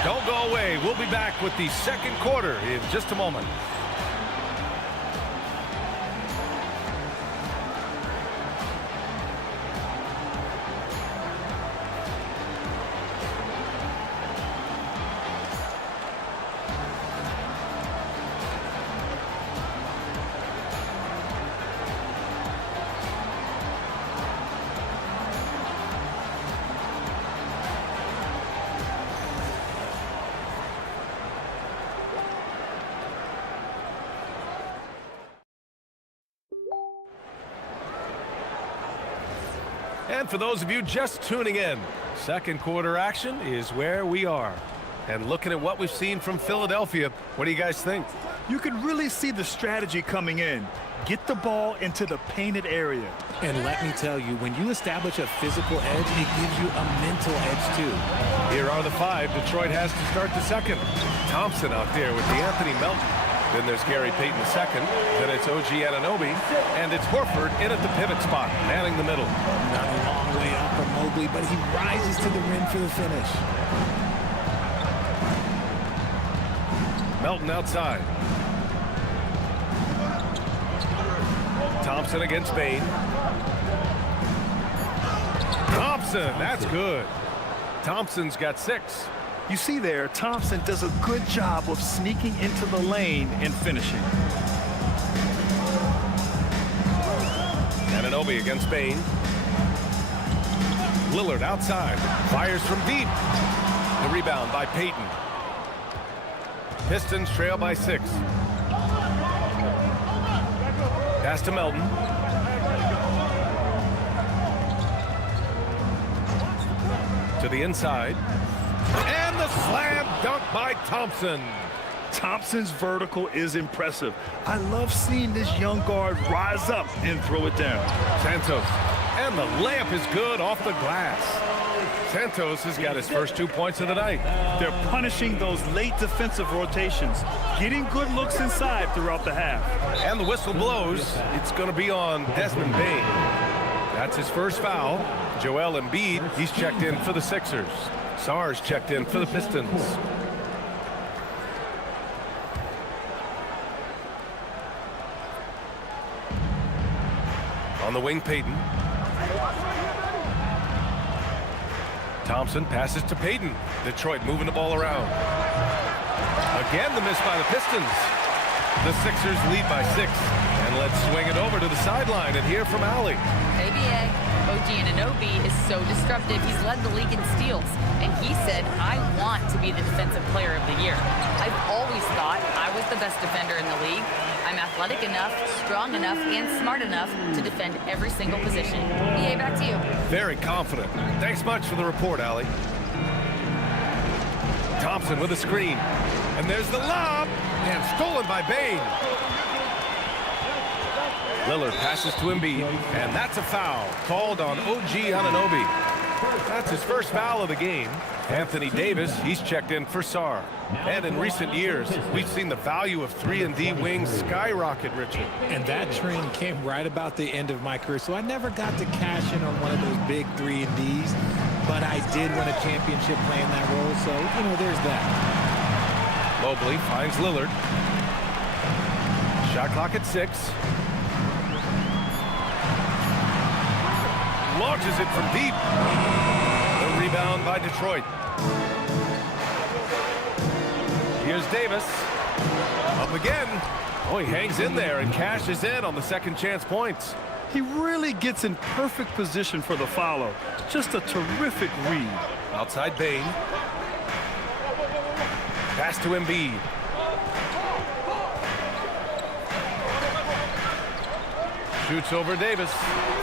Don't go away. We'll be back with the second quarter in just a moment. And for those of you just tuning in, second quarter action is where we are. And looking at what we've seen from Philadelphia, what do you guys think? You can really see the strategy coming in. Get the ball into the painted area. And let me tell you, when you establish a physical edge, it gives you a mental edge too. Here are the 5 Detroit has to start the second. Thompson out there with the Anthony Melton. Then there's Gary Payton the second. Then it's OG Anunoby. And it's Horford in at the pivot spot, manning the middle. Not a long way out from Mobley, but he rises to the rim for the finish. Melton outside. Thompson against Bain. Thompson, that's good. Thompson's got 6. You see there, Thompson does a good job of sneaking into the lane and finishing. Anunoby against Bain. Lillard outside. Fires from deep. The rebound by Payton. Pistons trail by 6. Pass to Melton. To the inside. And the slam dunk by Thompson. Thompson's vertical is impressive. I love seeing this young guard rise up and throw it down. Santos. And the layup is good off the glass. Santos has got his first 2 points of the night. They're punishing those late defensive rotations, getting good looks inside throughout the half. And the whistle blows. It's going to be on Desmond Bain. That's his first foul. Joel Embiid, he's checked in for the Sixers. Sarge checked in for the Pistons. On the wing, Payton. Thompson passes to Payton. Detroit moving the ball around. Again, the miss by the Pistons. The Sixers lead by 6. And let's swing it over to the sideline and hear from Allie. ABA. OG Anunoby is so disruptive. He's led the league in steals. And he said, I want to be the defensive player of the year. I've always thought I was the best defender in the league. I'm athletic enough, strong enough, and smart enough to defend every single position. EA, back to you. Very confident. Thanks much for the report, Allie. Thompson with a screen. And there's the lob. And stolen by Bain. Lillard passes to Embiid. And that's a foul called on OG Anunoby. That's his first foul of the game. Anthony Davis, he's checked in for Sarr. And in recent years, we've seen the value of 3-and-D wings skyrocket, Richard. And that trend came right about the end of my career, so I never got to cash in on one of those big 3-and-Ds, but I did win a championship playing that role, so, there's that. Mobley finds Lillard. Shot clock at 6. Launches it from deep. The rebound by Detroit. Here's Davis. Up again. Oh, he hangs in there and cashes in on the second chance points. He really gets in perfect position for the follow. Just a terrific read. Outside Bain. Pass to Embiid. Shoots over Davis.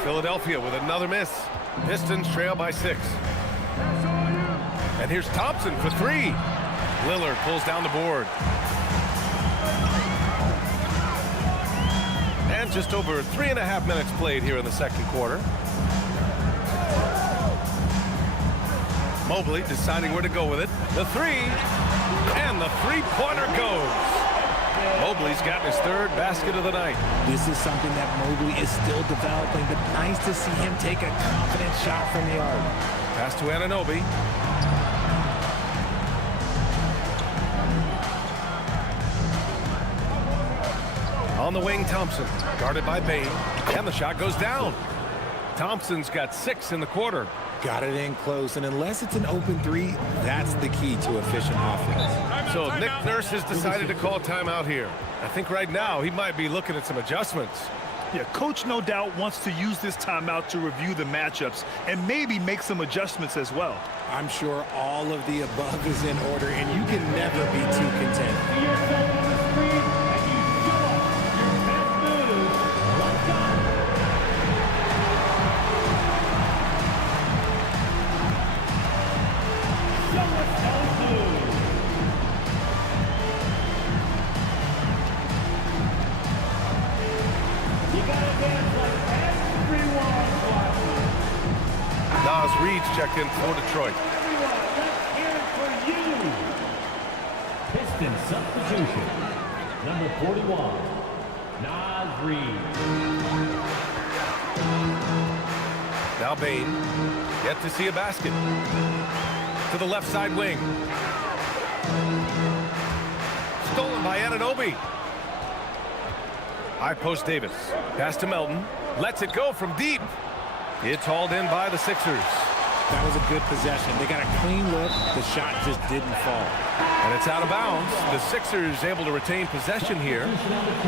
Philadelphia with another miss. Pistons trail by 6. And here's Thompson for 3. Lillard pulls down the board. And just over 3.5 minutes played here in the second quarter. Mobley deciding where to go with it. The 3. And the three-pointer goes. Mobley's gotten his 3rd basket of the night. This is something that Mobley is still developing, but nice to see him take a confident shot from the arc. Pass to Anunoby. On the wing, Thompson, guarded by Bain, and the shot goes down. Thompson's got 6 in the quarter. Got it in close, and unless it's an open 3, that's the key to efficient offense. So Nick Nurse has decided to call timeout here. I think right now he might be looking at some adjustments. Yeah, coach no doubt wants to use this timeout to review the matchups and maybe make some adjustments as well. I'm sure all of the above is in order, and you can never be too content. Reed's checked in for Detroit. Pistons substitution. Number 41, Nas Reed. Now Bain, yet to see a basket. To the left side wing. Stolen by Anunoby. High post Davis. Pass to Melton. Lets it go from deep. It's hauled in by the Sixers. That was a good possession. They got a clean look. The shot just didn't fall. And it's out of bounds. The Sixers able to retain possession here.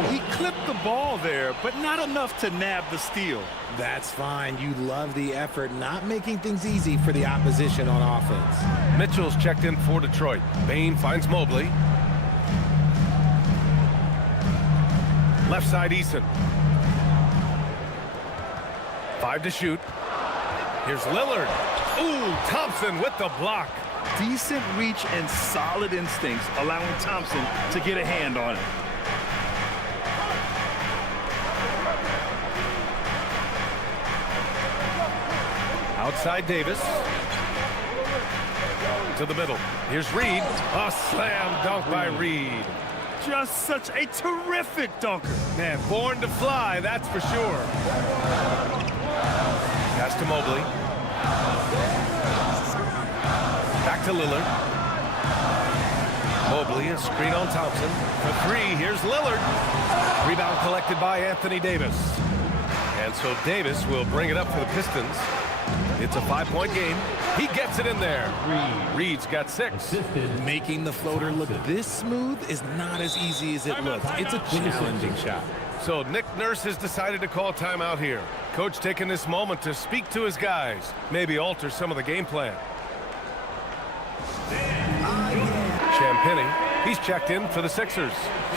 He clipped the ball there, but not enough to nab the steal. That's fine. You love the effort, not making things easy for the opposition on offense. Mitchell's checked in for Detroit. Bain finds Mobley. Left side Eason. 5 to shoot. Here's Lillard. Ooh, Thompson with the block. Decent reach and solid instincts, allowing Thompson to get a hand on it. Outside Davis. To the middle. Here's Reed. A slam dunk by Reed. Just such a terrific dunker. Man, born to fly, that's for sure. Pass to Mobley. Back to Lillard. Mobley, a screen on Thompson. For 3, here's Lillard. Rebound collected by Anthony Davis. And so Davis will bring it up for the Pistons. It's a 5-point game. He gets it in there. Reed's got 6. Making the floater look this smooth is not as easy as it looks. It's a challenging shot. So Nick Nurse has decided to call timeout here. Coach taking this moment to speak to his guys, maybe alter some of the game plan. Champagnie He's checked in for the Sixers.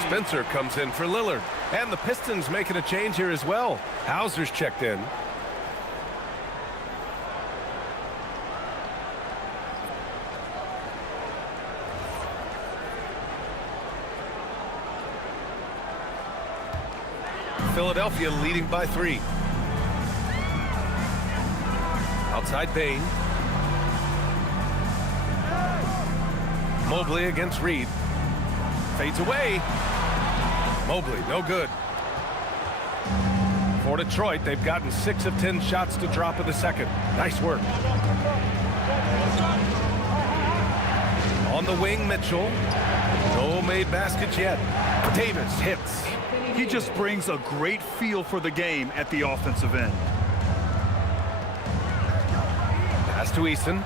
Spencer comes in for Lillard. And the Pistons making a change here as well. Hauser's checked in. Philadelphia leading by 3. Outside Bain. Mobley against Reed. Fades away. Mobley, no good. For Detroit, they've gotten 6 of 10 shots to drop in the second. Nice work. On the wing, Mitchell. No made baskets yet. Davis hits. He just brings a great feel for the game at the offensive end. Pass to Eason.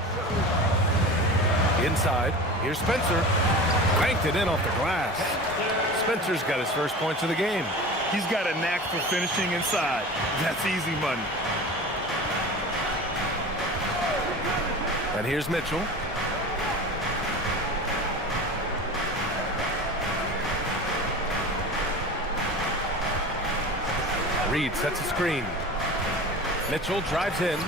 Inside. Here's Spencer. Banked it in off the glass. Spencer's got his first points of the game. He's got a knack for finishing inside. That's easy money. And here's Mitchell. Reed sets a screen. Mitchell drives in.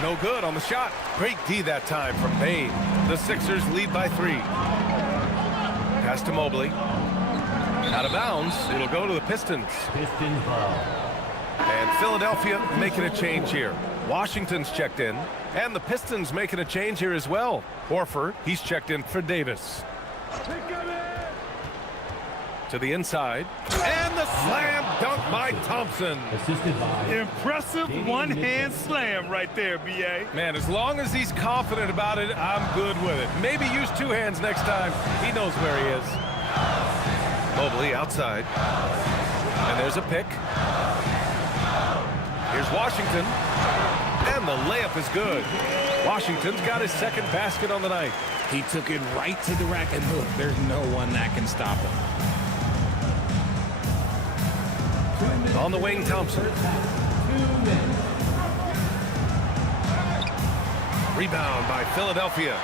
No good on the shot. Great D that time from Bain. The Sixers lead by 3. Pass to Mobley. Out of bounds. It'll go to the Pistons. Pistons ball. And Philadelphia making a change here. Washington's checked in. And the Pistons making a change here as well. Horford, he's checked in for Davis. To the inside. And the slam dunk by Thompson. Assisted by Impressive one-hand slam right there, B.A. Man, as long as he's confident about it, I'm good with it. Maybe use 2 hands next time. He knows where he is. Mobley outside. And there's a pick. Here's Washington. And the layup is good. Washington's got his second basket on the night. He took it right to the rack, and look, there's no one that can stop him. On the wing, Thompson. Rebound by Philadelphia.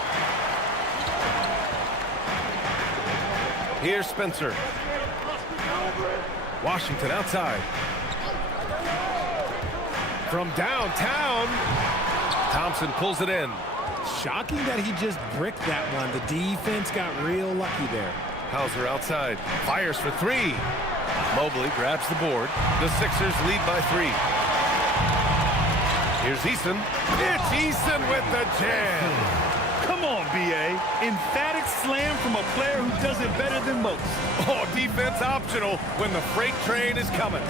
Here's Spencer. Washington outside. From downtown, Thompson pulls it in. Shocking that he just bricked that one. The defense got real lucky there. Hauser outside. Fires for 3. Mobley grabs the board. The Sixers lead by 3. Here's Eason. It's Eason with the jam. Come on, B.A. Emphatic slam from a player who does it better than most. Oh, defense optional when the freight train is coming.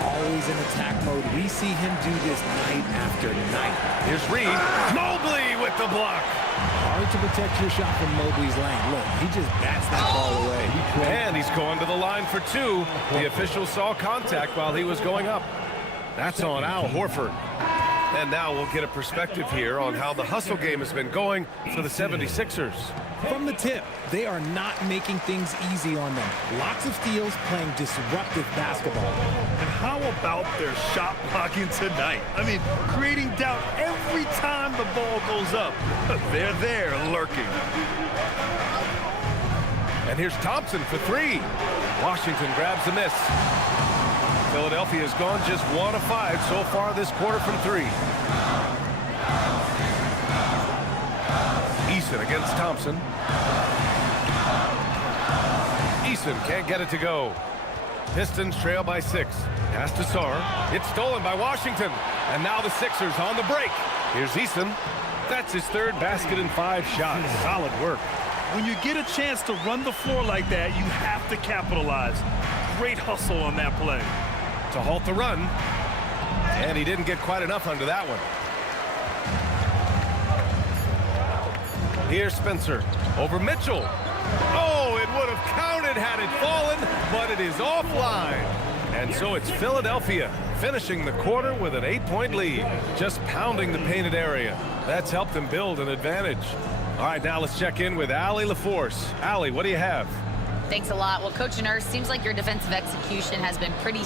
Always in attack mode. We see him do this night after night. Here's Reed. Mobley with the block. Hard to protect your shot from Mobley's lane. Look, he just bats that ball away. And he's going to the line for 2. The official saw contact while he was going up. That's on Al Horford. And now we'll get a perspective here on how the hustle game has been going for the 76ers. From the tip, they are not making things easy on them. Lots of steals, playing disruptive basketball. And how about their shot blocking tonight? I mean, creating doubt every time the ball goes up. They're there lurking. And here's Thompson for 3. Washington grabs the miss. Philadelphia has gone just 1 of 5 so far this quarter from 3. Eason against Thompson. Eason can't get it to go. Pistons trail by 6. Pass to Sarr. It's stolen by Washington. And now the Sixers on the break. Here's Eason. That's his 3rd basket in 5 shots. Solid work. When you get a chance to run the floor like that, you have to capitalize. Great hustle on that play. To halt the run. And he didn't get quite enough under that one. Here's Spencer over Mitchell. Oh, it would have counted had it fallen, but it is offline. And so it's Philadelphia finishing the quarter with an 8-point lead, just pounding the painted area. That's helped them build an advantage. All right, now let's check in with Allie LaForce. Allie, what do you have? Thanks a lot. Well, Coach Nurse, seems like your defensive execution has been pretty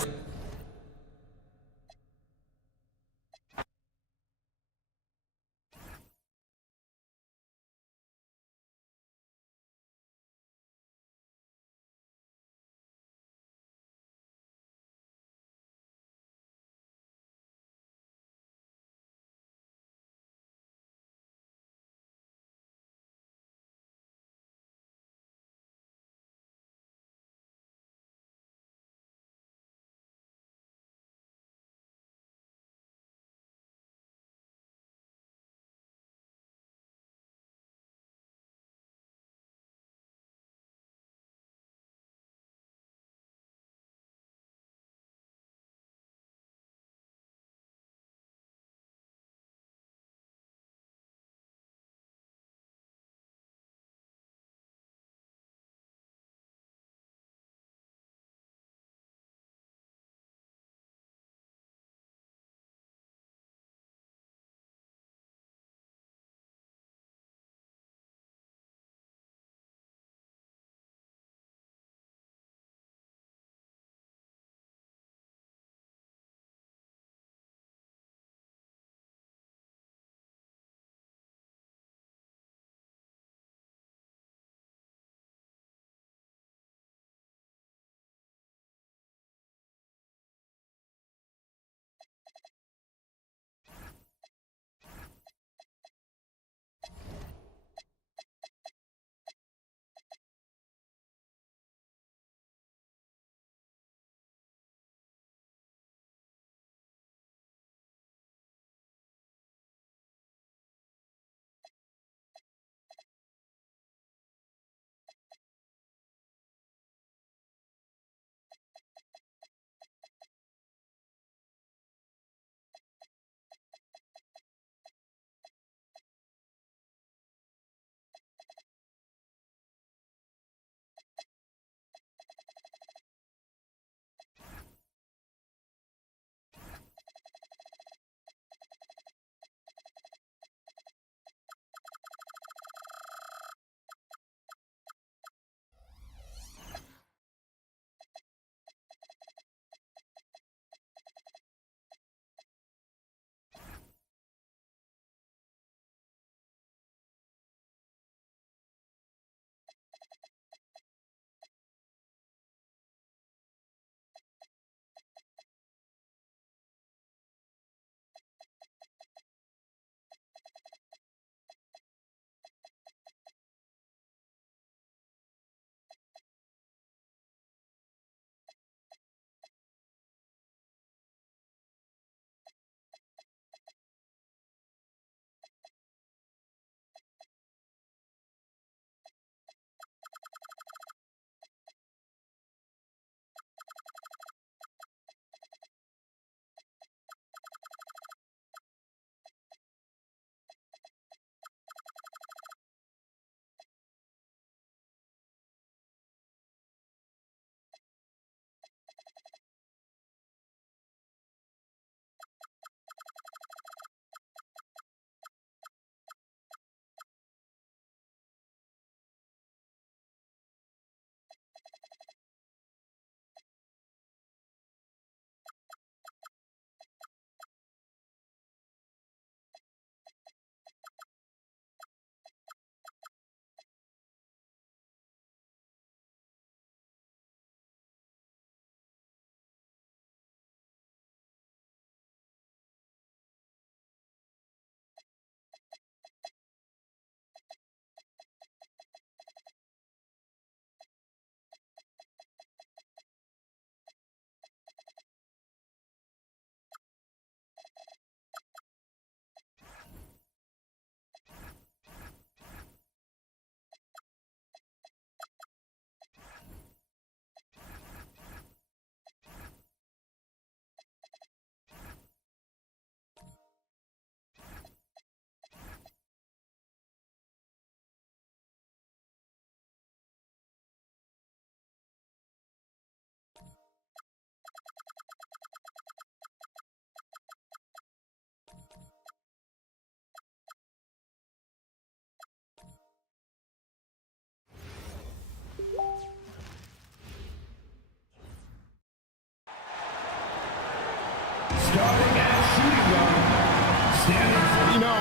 Starting at shooting guard, standing. You know,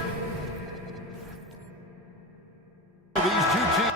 these two teams.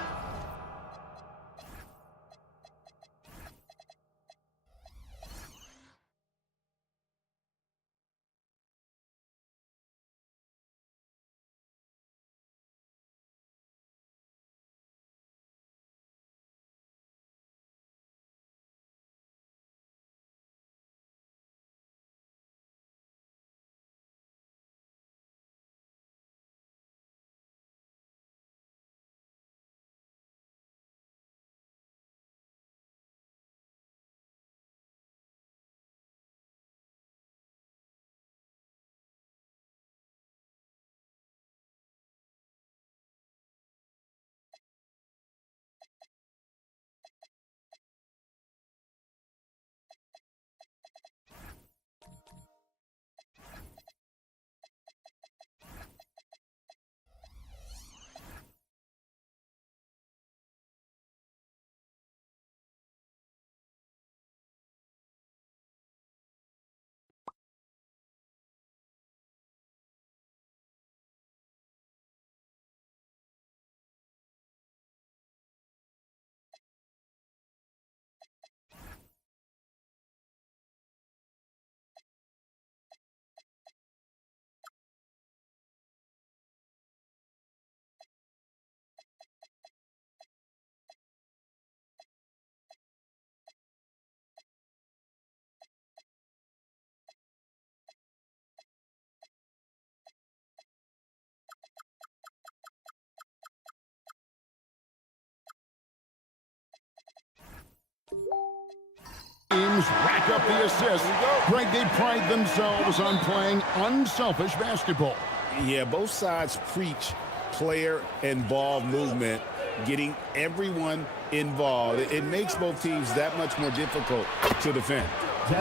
Teams rack up the assists. Greg, they pride themselves on playing unselfish basketball. Yeah, both sides preach player and ball movement, getting everyone involved. It makes both teams that much more difficult to defend.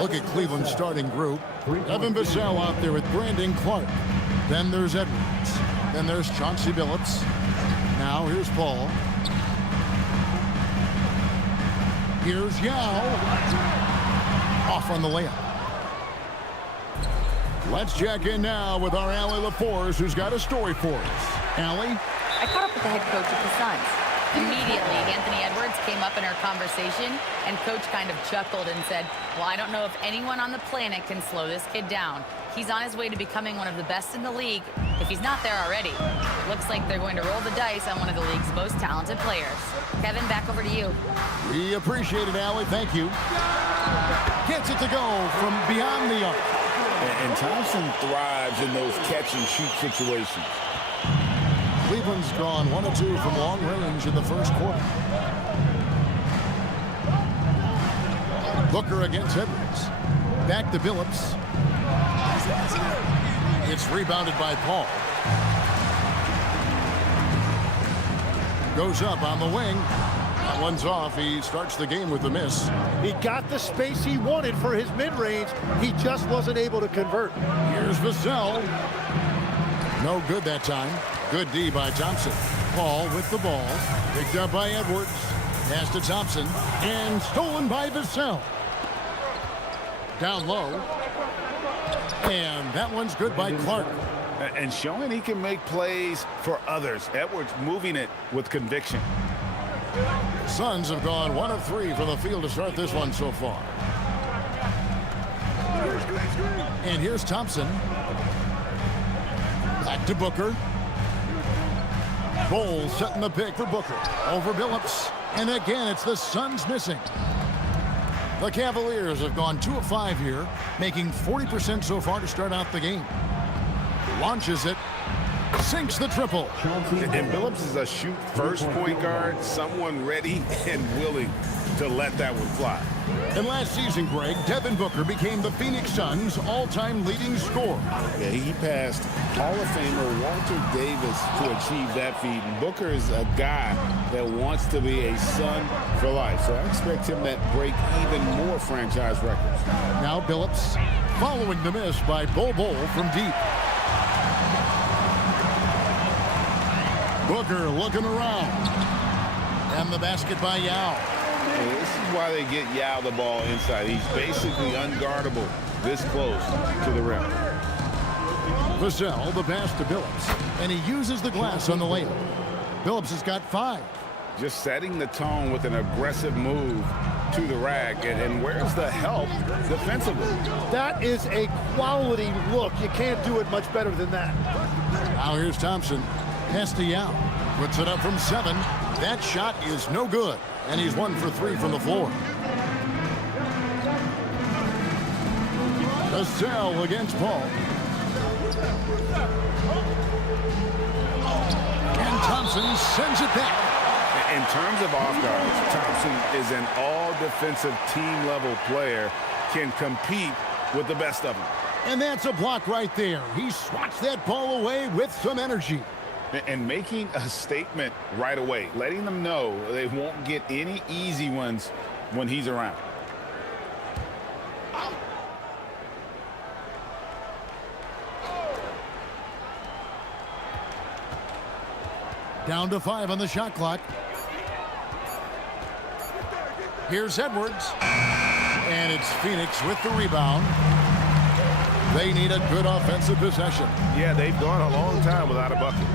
Look at Cleveland's starting group. Evan Vassell out there with Brandon Clark. Then there's Edwards. Then there's Chauncey Billups. Now here's Paul. Here's Yao. Off on the layup. Let's check in now with our Allie LaForce, who's got a story for us. Allie? I caught up with the head coach of the Suns. Immediately, Anthony Edwards came up in our conversation, and Coach kind of chuckled and said, well, I don't know if anyone on the planet can slow this kid down. He's on his way to becoming one of the best in the league, if he's not there already. Looks like they're going to roll the dice on one of the league's most talented players. Kevin, back over to you. We appreciate it, Allie. Thank you. Gets it to go from beyond the arc. And Thompson thrives in those catch-and-shoot situations. Cleveland's gone 1 of 2 from long range in the first quarter. Booker against Edwards. Back to Billups. It's rebounded by Paul. Goes up on the wing. That one's off. He starts the game with a miss. He got the space he wanted for his mid-range. He just wasn't able to convert. Here's Vassell. No good that time. Good D by Thompson. Paul with the ball. Picked up by Edwards. Pass to Thompson. And stolen by Vassell. Down low. And that one's good by Clark. And showing he can make plays for others. Edwards moving it with conviction. Suns have gone 1 of 3 from the field to start this one so far. And here's Thompson. Back to Booker. Bowles setting the pick for Booker. Over Billups. And again, it's the Suns missing. The Cavaliers have gone 2 of 5 here, making 40% so far to start out the game. Launches it. Sinks the triple. And Billups is a shoot-first point guard, someone ready and willing to let that one fly. And last season, Greg, Devin Booker became the Phoenix Suns' all-time leading scorer. Yeah, he passed Hall of Famer Walter Davis to achieve that feat. And Booker is a guy that wants to be a Sun for life. So I expect him to break even more franchise records. Now Billups following the miss by Bol from deep. Booker looking around. And the basket by Yao. This is why they get Yao the ball inside. He's basically unguardable this close to the rim. Vassell, the pass to Billups, and he uses the glass on the layup. Billups has got 5. Just setting the tone with an aggressive move to the rack. And where's the help defensively? That is a quality look. You can't do it much better than that. Now here's Thompson. Pass to Yao. Puts it up from 7. That shot is no good. And he's 1 for 3 from the floor. Vassell against Paul. And Thompson sends it back. In terms of off guards, Thompson is an all-defensive team-level player, can compete with the best of them. And that's a block right there. He swats that ball away with some energy. And making a statement right away, letting them know they won't get any easy ones when he's around. Down to 5 on the shot clock. Here's Edwards. And it's Phoenix with the rebound. They need a good offensive possession. Yeah, they've gone a long time without a bucket.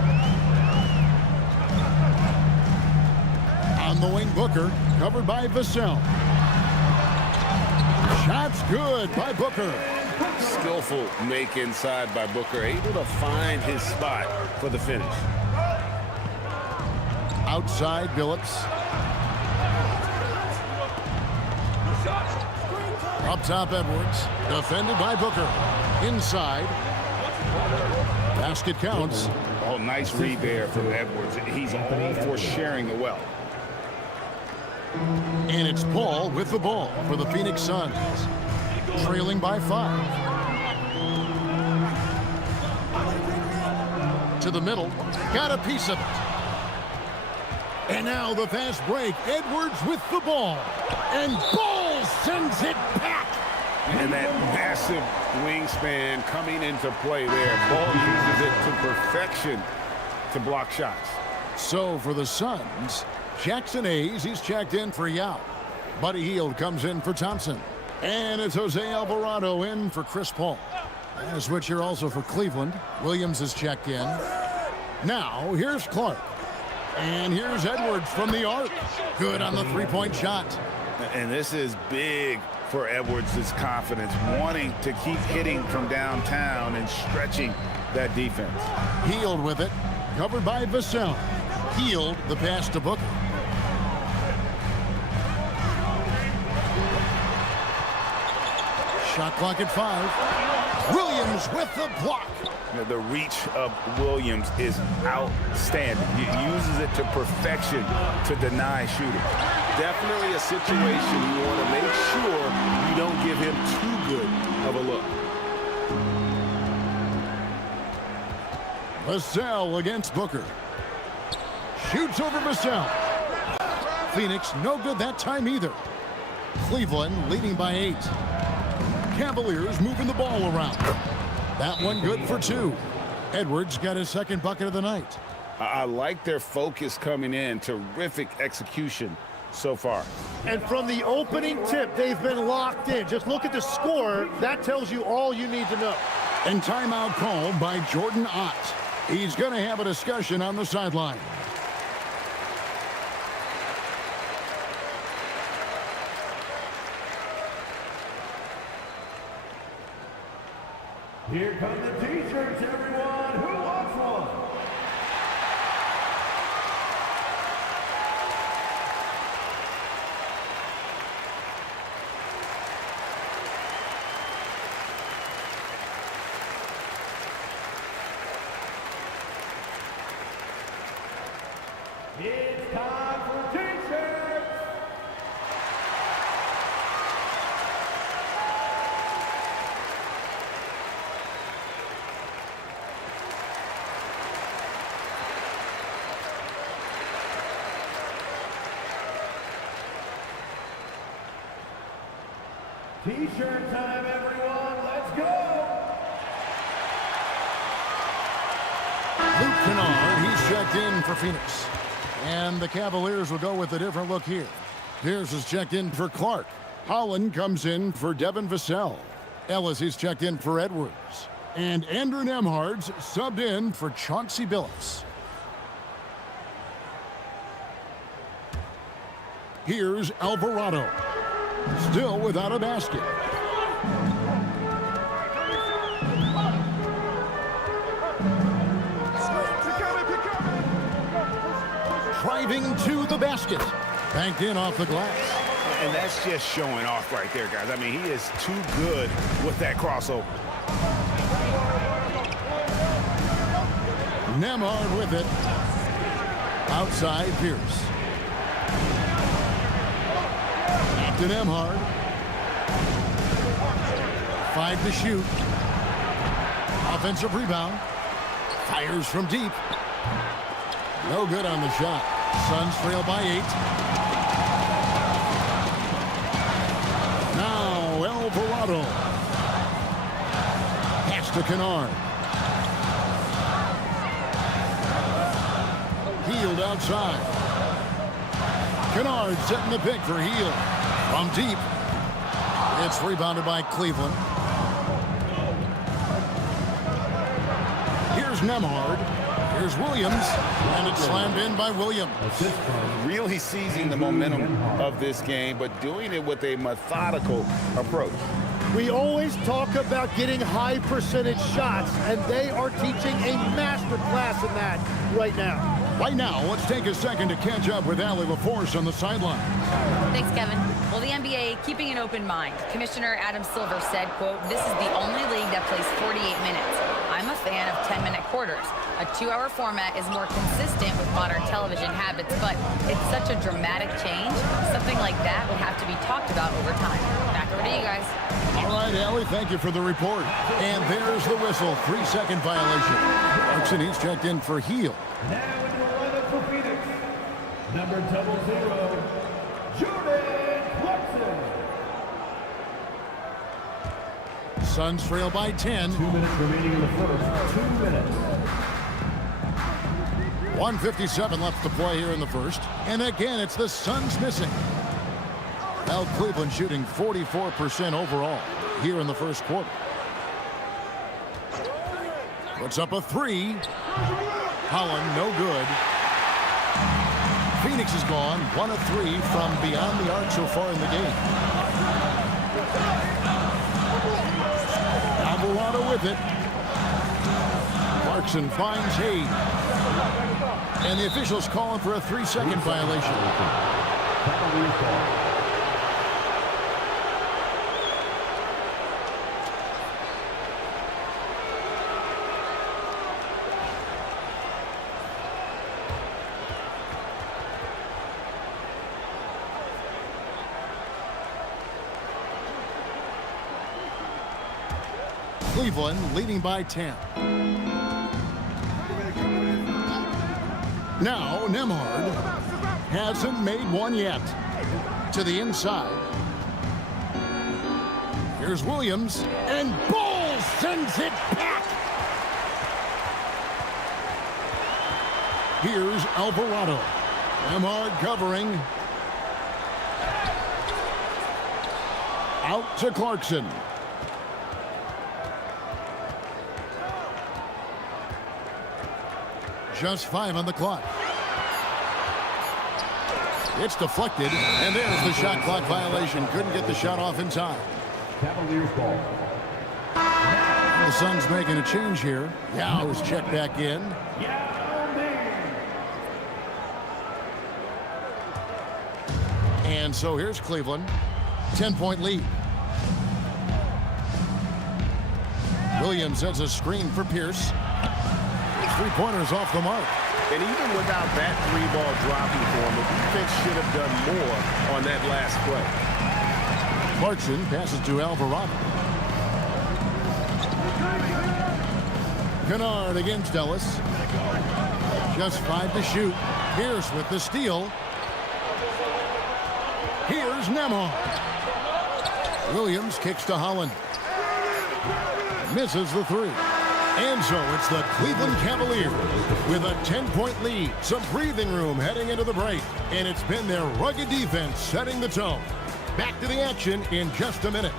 On the wing, Booker, covered by Vassell. Shot's good by Booker. Skillful make inside by Booker, able to find his spot for the finish. Outside, Billups. Up top, Edwards. Defended by Booker. Inside. Basket counts. Oh, nice read there from Edwards. He's all for sharing the wealth. And it's Paul with the ball for the Phoenix Suns. Trailing by 5. To the middle. Got a piece of it. And now the fast break. Edwards with the ball. And Ball sends it back. And that massive wingspan coming into play there. Ball uses it to perfection to block shots. So for the Suns, Jackson Hayes, he's checked in for Yao. Buddy Hield comes in for Thompson. And it's Jose Alvarado in for Chris Paul. And a switch here also for Cleveland. Williams is checked in. Now here's Clark. And here's Edwards from the arc. Good on the three-point shot. And this is big for Edwards' confidence, wanting to keep hitting from downtown and stretching that defense. Hield with it, covered by Vassell. Hield the pass to Booker. Shot clock at 5. Williams with the block. The reach of Williams is outstanding. He uses it to perfection to deny shooting. Definitely a situation you want to make sure you don't give him too good of a look. Vassell against Booker. Shoots over Vassell. Phoenix no good that time either. Cleveland leading by 8. Cavaliers moving the ball around. That one good for 2. Edwards got his second bucket of the night. I like their focus coming in. Terrific execution so far. And from the opening tip, they've been locked in. Just look at the score. That tells you all you need to know. And timeout called by Jordan Ott. He's going to have a discussion on the sideline. Here come the T-shirts, everyone. Who wants one? It's time for T-shirts. T-shirt time, everyone. Let's go. Luke Kennard, he's checked in for Phoenix. And the Cavaliers will go with a different look here. Pierce is checked in for Clark. Holland comes in for Devin Vassell. Ellis is checked in for Edwards. And Andrew Nemhard's subbed in for Chauncey Billups. Here's Alvarado. Still without a basket. Driving to the basket. Banked in off the glass. And that's just showing off right there, guys. I mean, he is too good with that crossover. Nemhard with it. Outside Pierce. To Nemhard. 5 to shoot. Offensive rebound. Fires from deep. No good on the shot. Suns trail by 8. Now Alvarado. Pass to Kennard. Healed outside. Kennard setting the pick for Heald. From deep. It's rebounded by Cleveland. Here's Nemhard. Here's Williams. And it's slammed in by Williams. Really seizing the momentum of this game, but doing it with a methodical approach. We always talk about getting high percentage shots, and they are teaching a master class in that right now. Right now, let's take a second to catch up with Allie LaForce on the sideline. Thanks, Kevin. Well, the NBA keeping an open mind. Commissioner Adam Silver said, quote, "This is the only league that plays 48 minutes. I'm a fan of 10-minute quarters. A 2-hour format is more consistent with modern television habits, but it's such a dramatic change. Something like that would have to be talked about over time." Back over to you guys. All right, Allie, thank you for the report. And there's the whistle. 3-second violation. Clarkson, he's checked in for Heald. Now in the lineup for Phoenix, number 00, Jordan Clarkson. Suns trail by 10. 2 minutes remaining in the first. 2 minutes. 1:57 left to play here in the first. And again, it's the Suns missing. Now Cleveland shooting 44% overall here in the first quarter. Puts up a 3. Holland, no good. Phoenix is gone. 1 of 3 from beyond the arc so far in the game. Alvarado with it. Clarkson finds Hayes. And the officials calling for a 3-second violation. Cleveland leading by 10. Now Nemhard hasn't made one yet. To the inside. Here's Williams. And Ball sends it back. Here's Alvarado. Nemhard covering. Out to Clarkson. Just 5 on the clock. It's deflected, and there's the shot clock violation. Couldn't get the shot off in time. Cavaliers ball. And the Suns making a change here. Yow's checked back in. And so here's Cleveland. 10-point lead. Williams sets a screen for Pierce. 3-pointers off the mark. And even without that 3-ball dropping for him, the defense should have done more on that last play. Clarkson passes to Alvarado. Kennard against Ellis. Just 5 to shoot. Pierce with the steal. Here's Nemhard. Williams kicks to Holland. Misses the 3. And so it's the Cleveland Cavaliers with a 10-point lead. Some breathing room heading into the break. And it's been their rugged defense setting the tone. Back to the action in just a minute.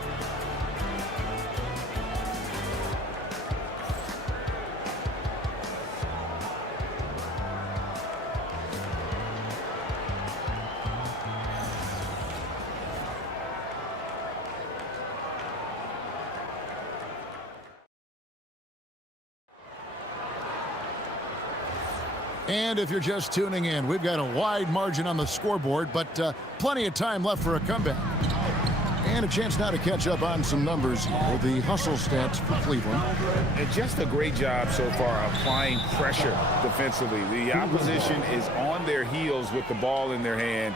And if you're just tuning in, we've got a wide margin on the scoreboard, but plenty of time left for a comeback. And a chance now to catch up on some numbers with the hustle stats for Cleveland. And just a great job so far applying pressure defensively. The opposition is on their heels with the ball in their hand.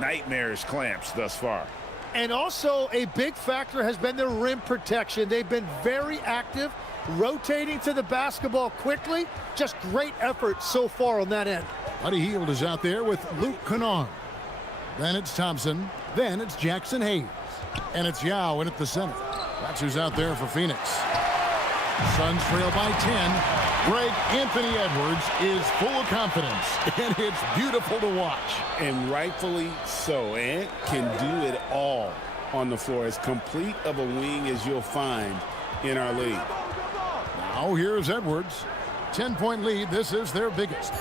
Nightmarish clamps thus far. And also a big factor has been their rim protection. They've been very active, rotating to the basketball quickly. Just great effort so far on that end. Buddy Hield is out there with Luke Kennard. Then it's Thompson. Then it's Jackson Hayes. And it's Yao in at the center. That's who's out there for Phoenix. Suns trail by 10. Greg, Anthony Edwards is full of confidence, and it's beautiful to watch. And rightfully so. Ant can do it all on the floor. As complete of a wing as you'll find in our league. Now here's Edwards. 10-point lead. This is their biggest.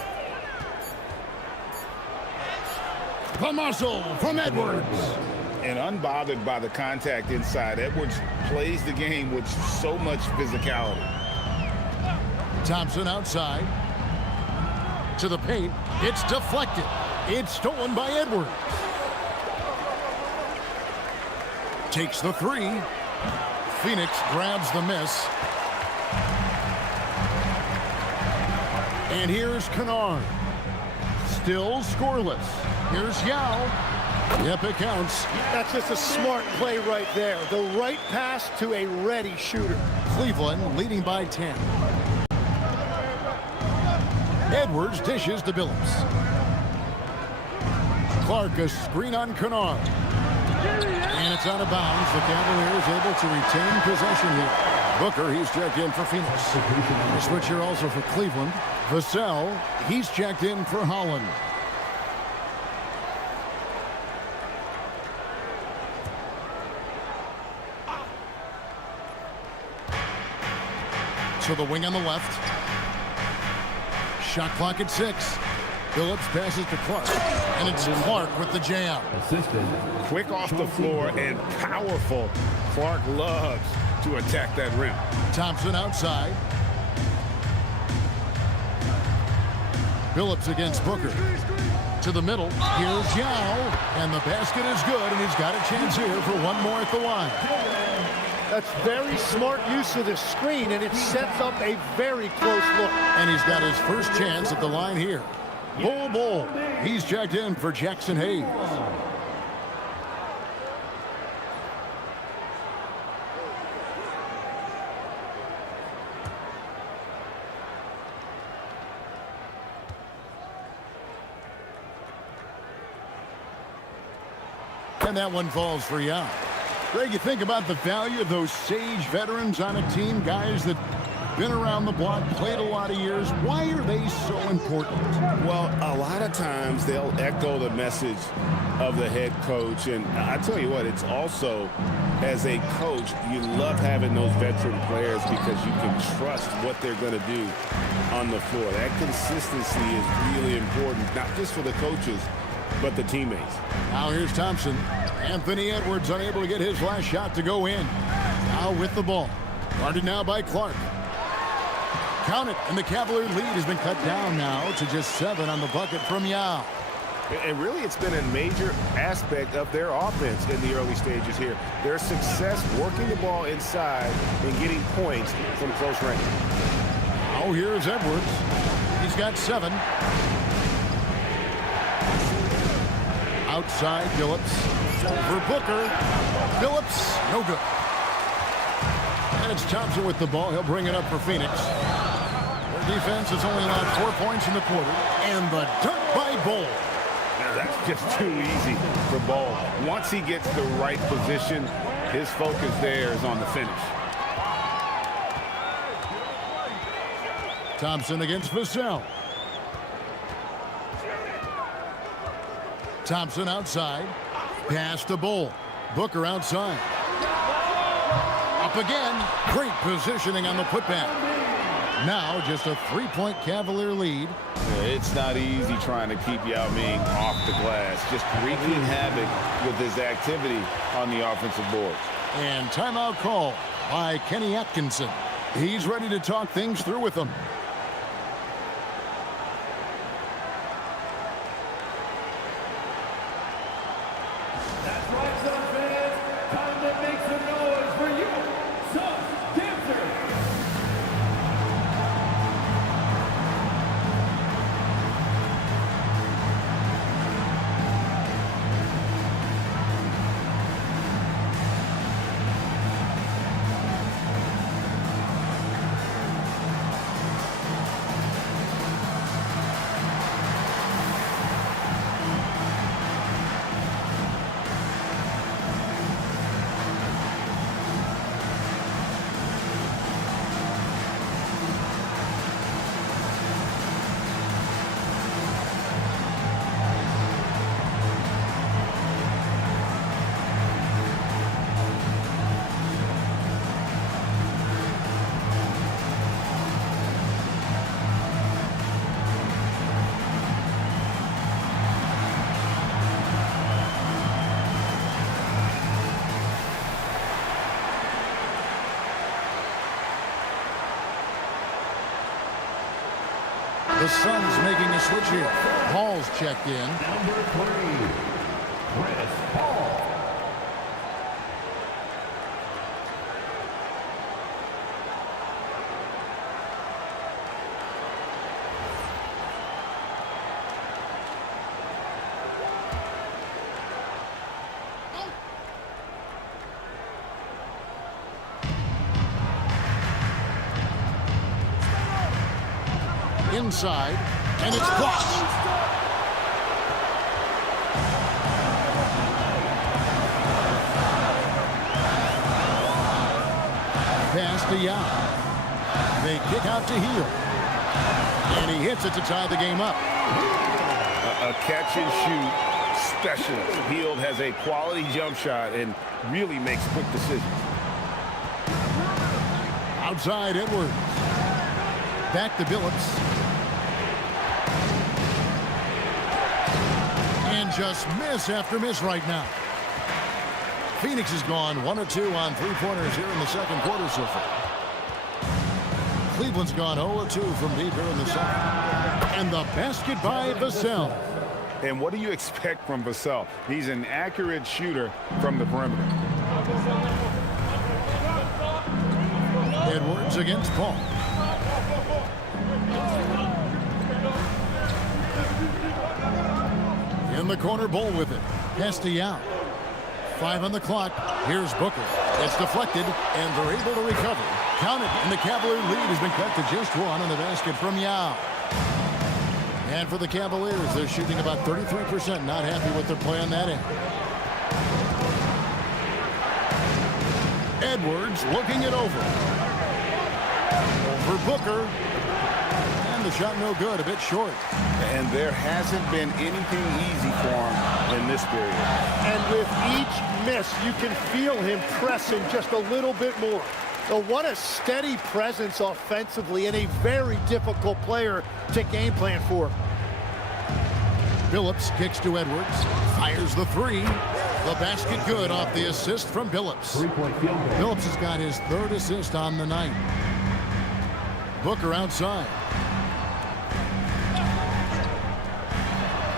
The muscle from Edwards. And unbothered by the contact inside, Edwards plays the game with so much physicality. Thompson outside. To the paint. It's deflected. It's stolen by Edwards. Takes the three. Phoenix grabs the miss. And here's Kennard. Still scoreless. Here's Yao. Yep, it counts. That's just a smart play right there. The right pass to a ready shooter. Cleveland leading by 10. Edwards dishes to Billups. Clark a screen on Kennard. And it's out of bounds. The Cavaliers able to retain possession here. Booker, he's checked in for Phoenix. The switcher also for Cleveland. Vassell, he's checked in for Holland. To the wing on the left. Shot clock at 6. Billups passes to Clark. And it's Clark with the jam. Quick off the floor and powerful. Clark loves to attack that rim. Thompson outside. Billups against Booker. To the middle. Here's Yao. And the basket is good. And he's got a chance here for one more at the line. That's very smart use of the screen, and it sets up a very close look. And he's got his first chance at the line here. Bull. He's checked in for Jackson Hayes. And that one falls for Yao. Greg, you think about the value of those sage veterans on a team, guys that been around the block, played a lot of years. Why are they so important? Well, a lot of times they'll echo the message of the head coach. And I tell you what, it's also, as a coach, you love having those veteran players because you can trust what they're going to do on the floor. That consistency is really important, not just for the coaches, but the teammates. Now here's Thompson. Anthony Edwards unable to get his last shot to go in. Now with the ball. Guarded now by Clark. Count it, and the Cavalier lead has been cut down now to just 7 on the bucket from Yao. And really, it's been a major aspect of their offense in the early stages here. Their success working the ball inside and getting points from close range. Oh, here's Edwards. He's got 7. Outside, Billups. For Booker. Billups, no good. And it's Thompson with the ball. He'll bring it up for Phoenix. Their defense has only allowed 4 points in the quarter. And the dunk by Bol. That's just too easy for Bol. Once he gets the right position, his focus there is on the finish. Thompson against Vassell. Thompson outside. Pass to Bol. Booker outside. Up again. Great positioning on the putback. Now just a 3-point Cavalier lead. It's not easy trying to keep Yao Ming off the glass. Just wreaking havoc with his activity on the offensive board. And timeout call by Kenny Atkinson. He's ready to talk things through with them. The Suns making a switch here. Hall's checked in. Number 3, Chris Paul. Inside, and it's blocked. Pass to Young. They kick out to Hield. And he hits it to tie the game up. A catch-and-shoot specialist. Hield has a quality jump shot and really makes quick decisions. Outside Edwards. Back to Billups. And just miss after miss right now. Phoenix has gone 1 of 2 on three-pointers here in the second quarter so far. Cleveland's gone 0 of 2 from deep here in the second. And the basket by Vassell. And what do you expect from Vassell? He's an accurate shooter from the perimeter. Edwards against Paul. In the corner, Bull with it. Pass to Yao. 5 on the clock. Here's Booker. It's deflected, and they're able to recover. Count it, and the Cavalier lead has been cut to just 1 on the basket from Yao. And for the Cavaliers, they're shooting about 33%. Not happy with their play on that end. Edwards looking it over. Over Booker. And the shot no good, a bit short. And there hasn't been anything easy for him in this period. And with each miss, you can feel him pressing just a little bit more. So what a steady presence offensively and a very difficult player to game plan for. Billups kicks to Edwards. Fires the 3. The basket good off the assist from Billups. 3-point field goal. Billups has got his 3rd assist on the night. Booker outside.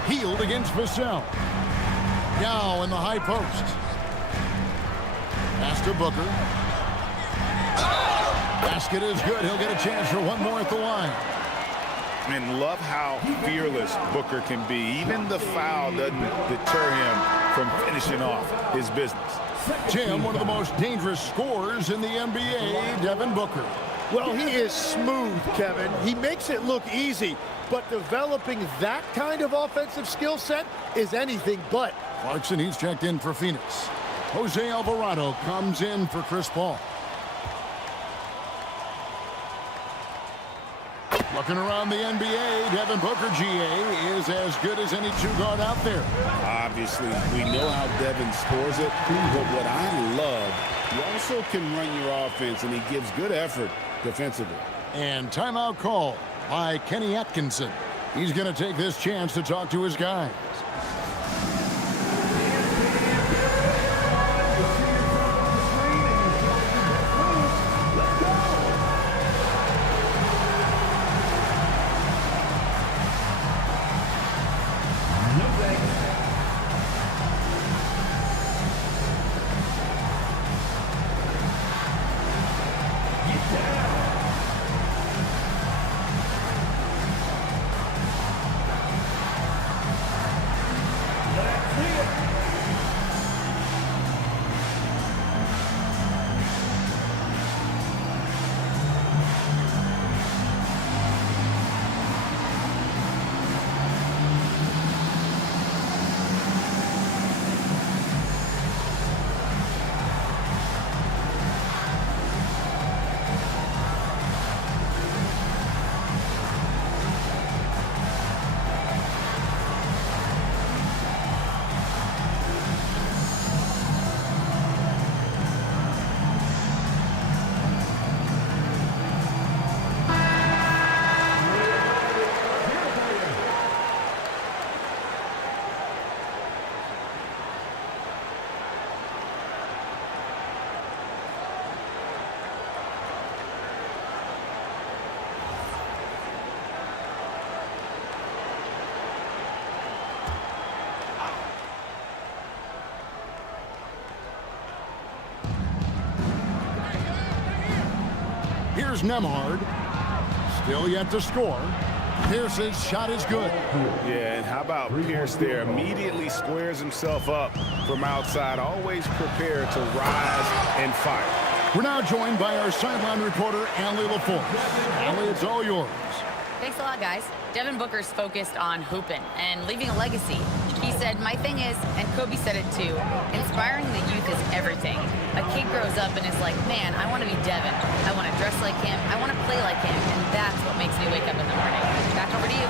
Hield against Vassell. Yao in the high post. Pass to Booker. Basket is good. He'll get a chance for one more at the line. And love how fearless Booker can be. Even the foul doesn't deter him from finishing off his business. Tim, one of the most dangerous scorers in the NBA, Devin Booker. Well, he is smooth, Kevin. He makes it look easy, but developing that kind of offensive skill set is anything but. Clarkson, he's checked in for Phoenix. Jose Alvarado comes in for Chris Paul. Looking around the NBA, Devin Booker, GA, is as good as any two-guard out there. Obviously, we know how Devin scores it, but what I love, he also can run your offense, and he gives good effort defensively. And timeout call by Kenny Atkinson. He's going to take this chance to talk to his guys. Here's Nemhard. Still yet to score. Pierce's shot is good. Yeah, and how about Pierce there? Immediately squares himself up from outside, always prepared to rise and fire. We're now joined by our sideline reporter, Allie LaForce. Allie, it's all yours. Thanks a lot, guys. Devin Booker's focused on hooping and leaving a legacy. He said, my thing is, and Kobe said it too, inspiring the youth is everything. A kid grows up and is like, man, I want to be Devin. I want to dress like him. I want to play like him. And that's what makes me wake up in the morning. Back over to you.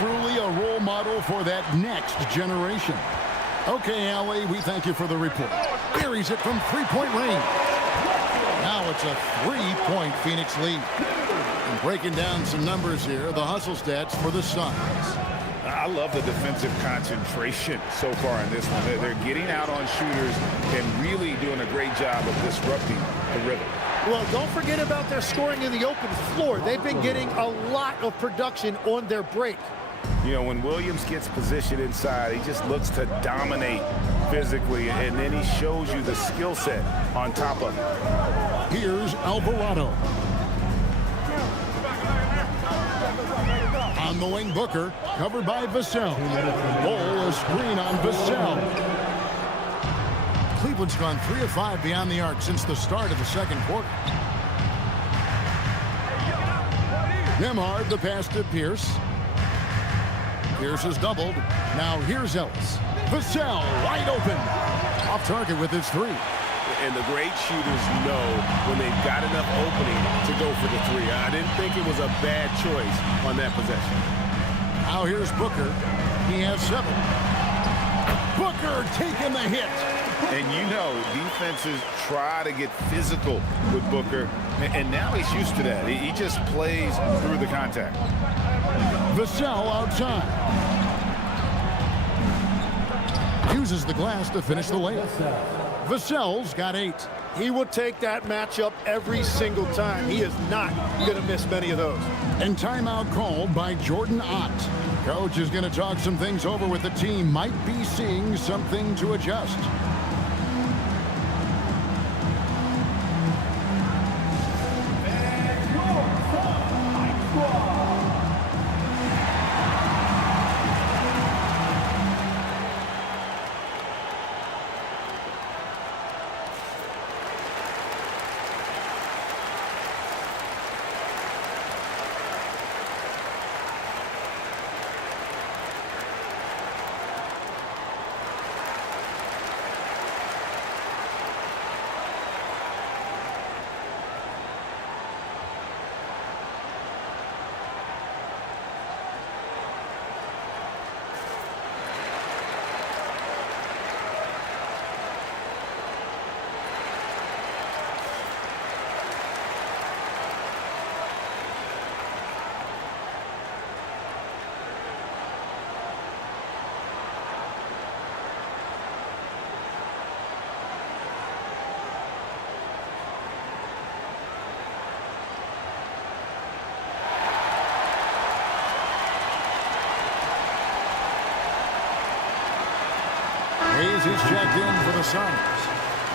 Truly a role model for that next generation. Okay, Allie, we thank you for the report. Buries it from three-point range. Now it's a three-point Phoenix lead. And breaking down some numbers here, the hustle stats for the Suns. I love the defensive concentration so far in this one. They're getting out on shooters and really doing a great job of disrupting the rhythm. Well, don't forget about their scoring in the open floor. They've been getting a lot of production on their break. You know, when Williams gets positioned inside, he just looks to dominate physically, and then he shows you the skill set on top of it. Here's Alvarado. On the wing, Booker, covered by Vassell. Ball, a screen on Vassell. Cleveland's gone 3 of 5 beyond the arc since the start of the second quarter. Nemhard, the pass to Pierce. Pierce is doubled. Now here's Ellis. Vassell, wide open. Off target with his three. And the great shooters know when they've got enough opening to go for the three. I didn't think it was a bad choice on that possession. Now here's Booker. He has 7. Booker taking the hit. And you know, defenses try to get physical with Booker, and now he's used to that. He just plays through the contact. Vassell outside. Uses the glass to finish the layup. Vassell's got 8. He will take that matchup every single time. He is not going to miss many of those. And timeout called by Jordan Ott. Coach is going to talk some things over with the team. Might be seeing something to adjust. He's checked in for the Suns.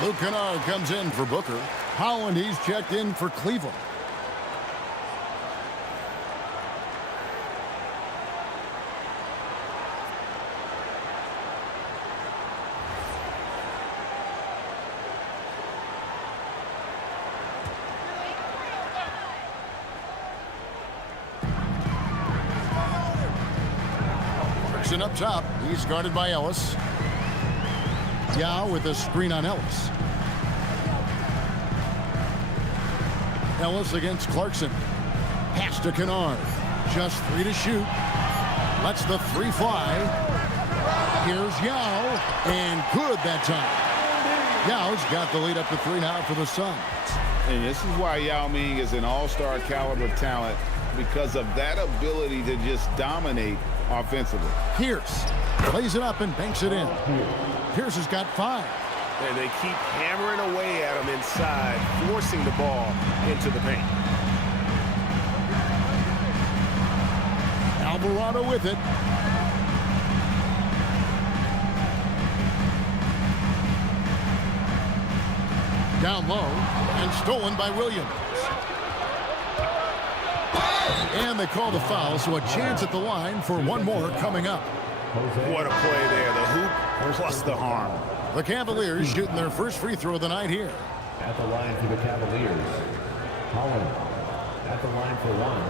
Luke Kennard comes in for Booker. Holland, he's checked in for Cleveland. Bergson up top. He's guarded by Ellis. Yao with a screen on Ellis. Ellis against Clarkson. Pass to Kennard. Just 3 to shoot. Lets the 3 fly. Here's Yao. And good that time. Yao's got the lead up to 3 now for the Suns. And this is why Yao Ming is an all-star caliber talent, because of that ability to just dominate offensively. Pierce plays it up and banks it in. Pierce has got 5. And they keep hammering away at him inside, forcing the ball into the paint. Alvarado with it. Down low and stolen by Williams. And they call the foul, so a chance at the line for one more coming up. What a play there. The hoop plus the harm. The Cavaliers shooting their first free throw of the night here. At the line for the Cavaliers, Holland. At the line for one.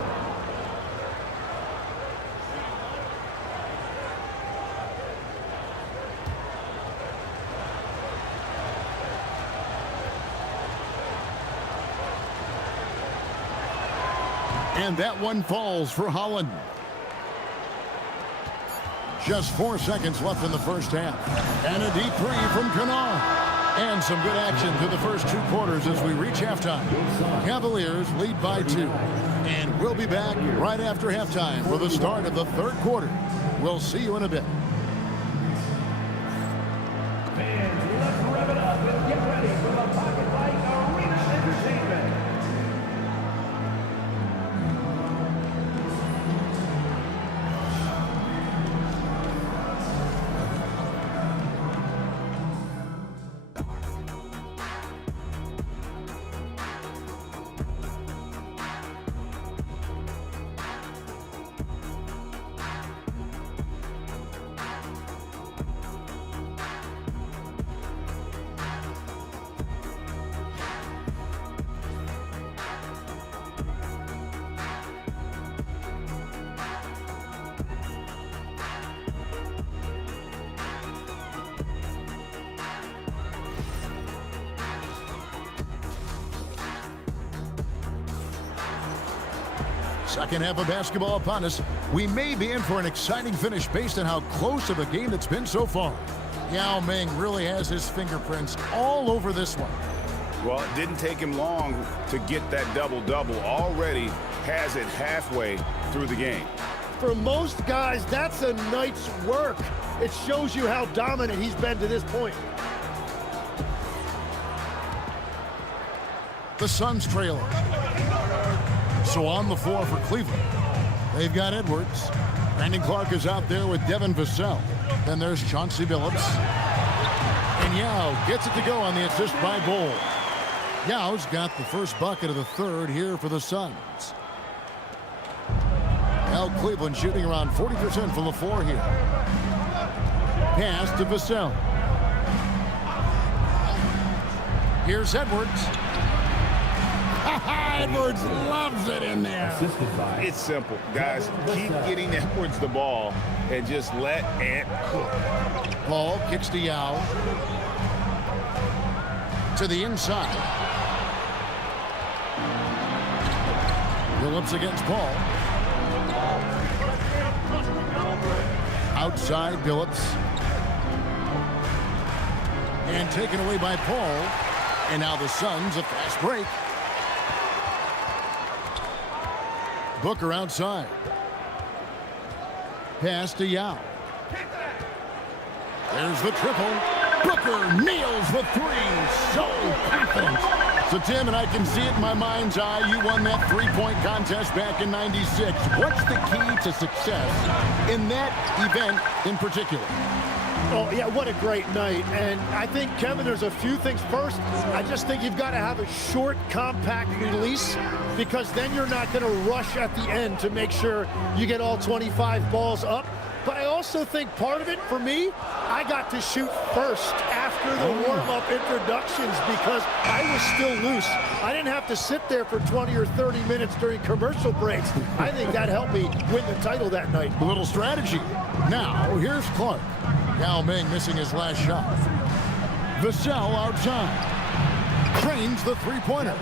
And that one falls for Holland. Just 4 seconds left in the first half. And a deep three from Kanal. And some good action through the first 2 quarters as we reach halftime. Cavaliers lead by 2. And we'll be back right after halftime for the start of the third quarter. We'll see you in a bit. Fans, let's rev it up and get ready for the Pocket Light Arena Entertainment. Second half of basketball upon us. We may be in for an exciting finish based on how close of a game it's been so far. Yao Ming really has his fingerprints all over this one. Well, it didn't take him long to get that double-double. Already has it halfway through the game. For most guys, that's a night's work. It shows you how dominant he's been to this point. The Suns trailer. So on the floor for Cleveland, they've got Edwards. Brandon Clark is out there with Devin Vassell. Then there's Chauncey Billups. And Yao gets it to go on the assist by Bol. Yao's got the first bucket of the third here for the Suns. Now Cleveland shooting around 40% from the floor here. Pass to Vassell. Here's Edwards. Edwards loves it in there. It's simple, guys. Keep getting Edwards the ball and just let Ant cook. Paul kicks to Yao. To the inside. Billups against Paul. Outside Billups. And taken away by Paul. And now the Suns a fast break. Booker outside. Pass to Yao. There's the triple. Booker nails the three. So confident. So, Tim, and I can see it in my mind's eye, you won that three-point contest back in '96. What's the key to success in that event in particular? Oh, yeah, what a great night. And I think, Kevin, there's a few things. First, I just think you've got to have a short, compact release because then you're not going to rush at the end to make sure you get all 25 balls up. But I also think part of it, for me, I got to shoot first after the warm-up introductions because I was still loose. I didn't have to sit there for 20 or 30 minutes during commercial breaks. I think that helped me win the title that night. A little strategy. Now, here's Clark. Yao Ming missing his last shot. Vassell outside. Trains the three-pointer.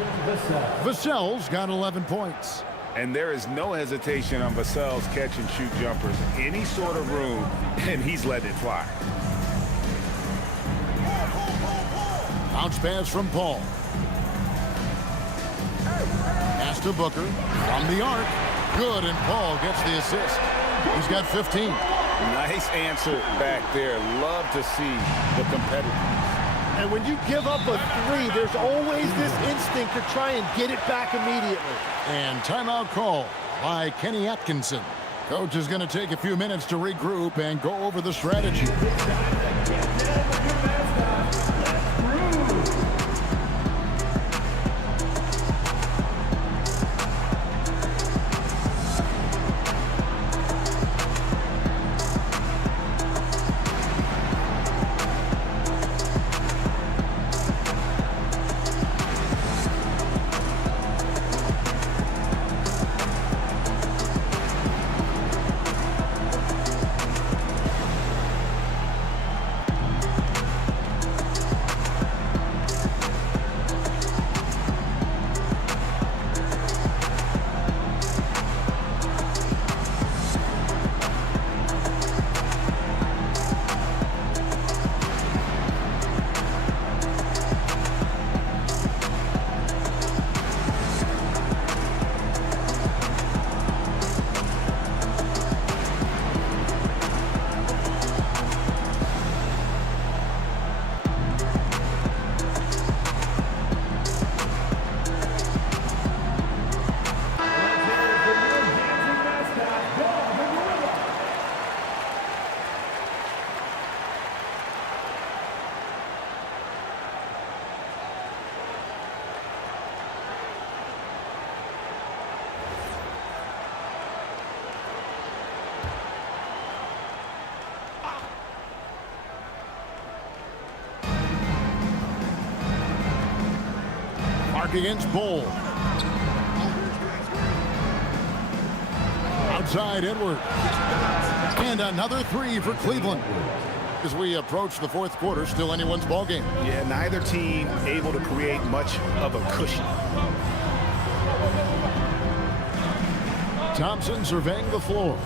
Vassell's got 11 points. And there is no hesitation on Vassell's catch-and-shoot jumpers. Any sort of room, and he's letting it fly. Bounce pass from Paul. Pass to Booker. From the arc. Good, and Paul gets the assist. He's got 15. Nice answer back there. Love to see the competitiveness. And when you give up a three, there's always this instinct to try and get it back immediately. And timeout call by Kenny Atkinson. Coach is going to take a few minutes to regroup and go over the strategy. mark against Bull. Outside Edwards. And another three for Cleveland. As we approach the fourth quarter, still anyone's ball game. Yeah, neither team able to create much of a cushion. Thompson surveying the floor.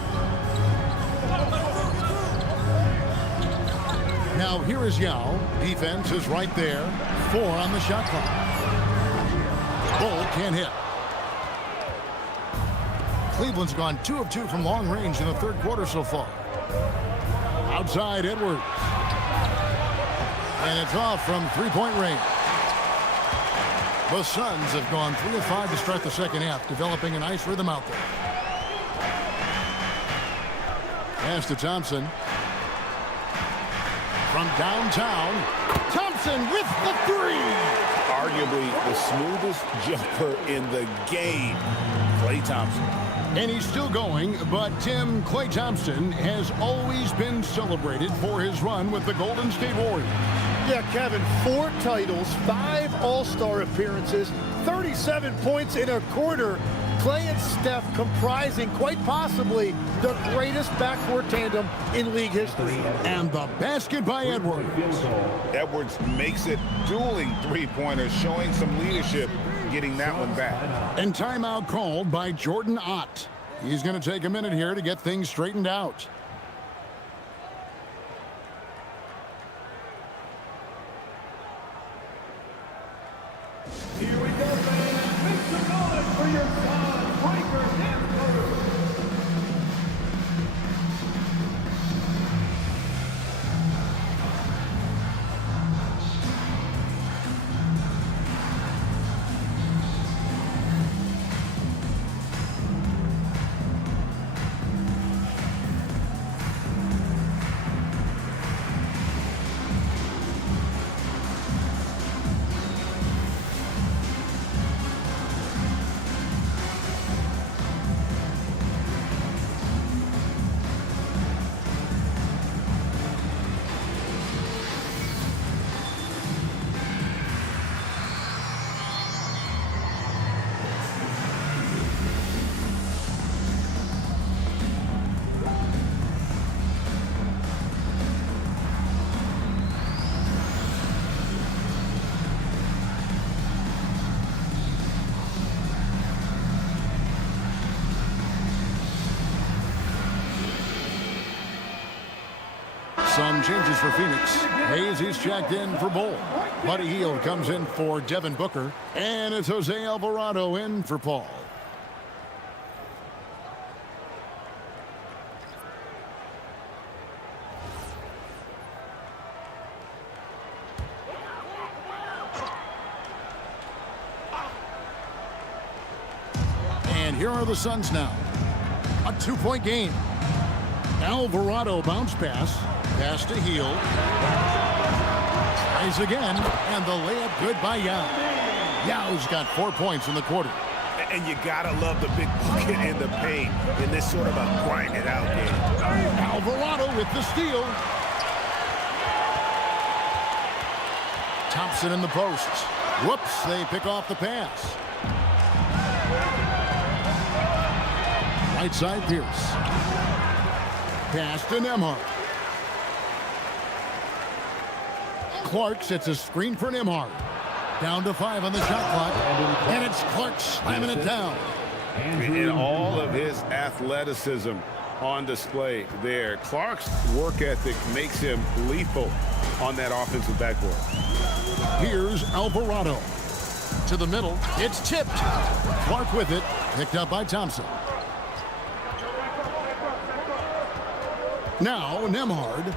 Now here is Yao. Defense is right there. 4 on the shot clock. Bull can't hit. Cleveland's gone 2 of 2 from long range in the third quarter so far. Outside Edwards. And it's off from three-point range. The Suns have gone 3 of 5 to start the second half, developing a nice rhythm out there. Pass to Thompson. From downtown, Thompson with the three. Arguably the smoothest jumper in the game, Klay Thompson. And he's still going, but Tim, Klay Thompson has always been celebrated for his run with the Golden State Warriors. Yeah, Kevin, 4 titles, 5 All-Star appearances, 37 points in a quarter. Klay and Steph comprising quite possibly the greatest backcourt tandem in league history. And the basket by Edwards. Edwards makes it dueling three-pointers, showing some leadership, getting that one back. And timeout called by Jordan Ott. He's going to take a minute here to get things straightened out. Here we go, fans. Make some noise for your son, Breaker Denver. Some changes for Phoenix. Hayes, he's checked in for Bull. Buddy Hield comes in for Devin Booker. And it's Jose Alvarado in for Paul. And here are the Suns now. A 2-point game. Alvarado bounce pass. Pass to Hield. Tries again. And the layup good by Yao. Yao's got 4 points in the quarter. And you gotta love the big bucket in the paint in this sort of a grind it out game. Alvarado with the steal. Thompson in the post. Whoops, they pick off the pass. Right side Pierce. Pass to Nembhard. Clark sets a screen for Nembhard. Down to 5 on the shot clock. And it's Clark slamming it down. And all of his athleticism on display there. Clark's work ethic makes him lethal on that offensive backboard. Here's Alvarado. To the middle. It's tipped. Clark with it. Picked up by Thompson. Now Nembhard.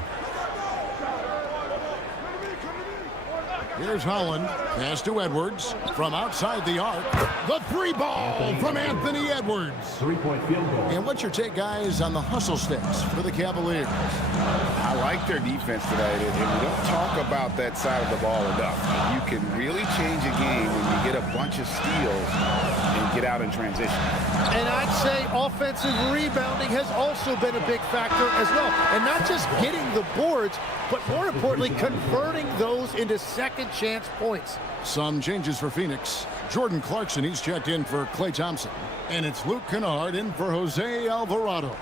Here's Holland. Pass to Edwards. From outside the arc. The 3-ball from Anthony Edwards. 3-point field goal. And what's your take, guys, on the hustle sticks for the Cavaliers? I like their defense tonight, and we don't talk about that side of the ball enough. You can really change a game when you get a bunch of steals and get out in transition. And I'd say offensive rebounding has also been a big factor as well. And not just getting the boards, but more importantly, converting those into second chance points. Some changes for Phoenix. Jordan Clarkson, he's checked in for Klay Thompson. And it's Luke Kennard in for Jose Alvarado.